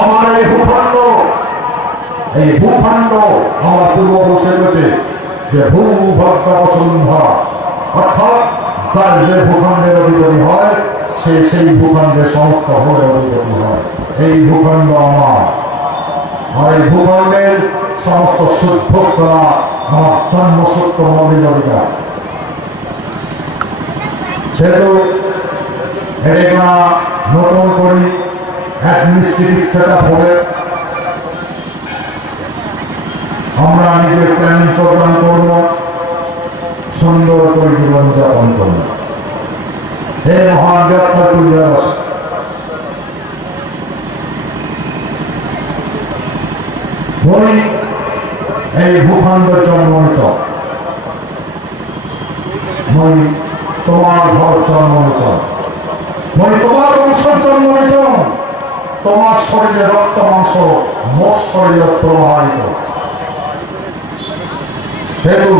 আমার এই ভূখণ্ড আমার পূর্ব বসে গেছে যে ভূভদ্র বসুন্ধরা, অর্থাৎ যার যে ভূখণ্ডের অধিপতি হয় সে সেই ভূখণ্ডের সমস্ত ভূমের অধিপতি হয়। এই ভূখণ্ড আমার, আর এই ভূখণ্ডের সমস্ত শুদ্ধ করা আমার জন্মসূত্র মৌলিক অধিকার। সেহেতু এটা নতুন করি অ্যাডমিনিস্ট্রেটিভ সেটআপ হবে, আমরা নিজের প্ল্যানিং প্রোগ্রাম করব, সুন্দর করে জীবনযাপন করব। হে মহান গ্রেপ্তার করে আছে, ওই এই ভূখণ্ড জন্মনিত, মই তোমার ঘর জন্মনিত, মই তোমার বংশ জন্মনিত, তোমার শরীরে রক্ত মাংস মোর শরীরে প্রবাহিত। সেহেতু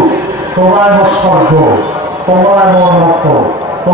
তোমরাই মোর স্বর্গ, তোমরাই মোর রক্ত,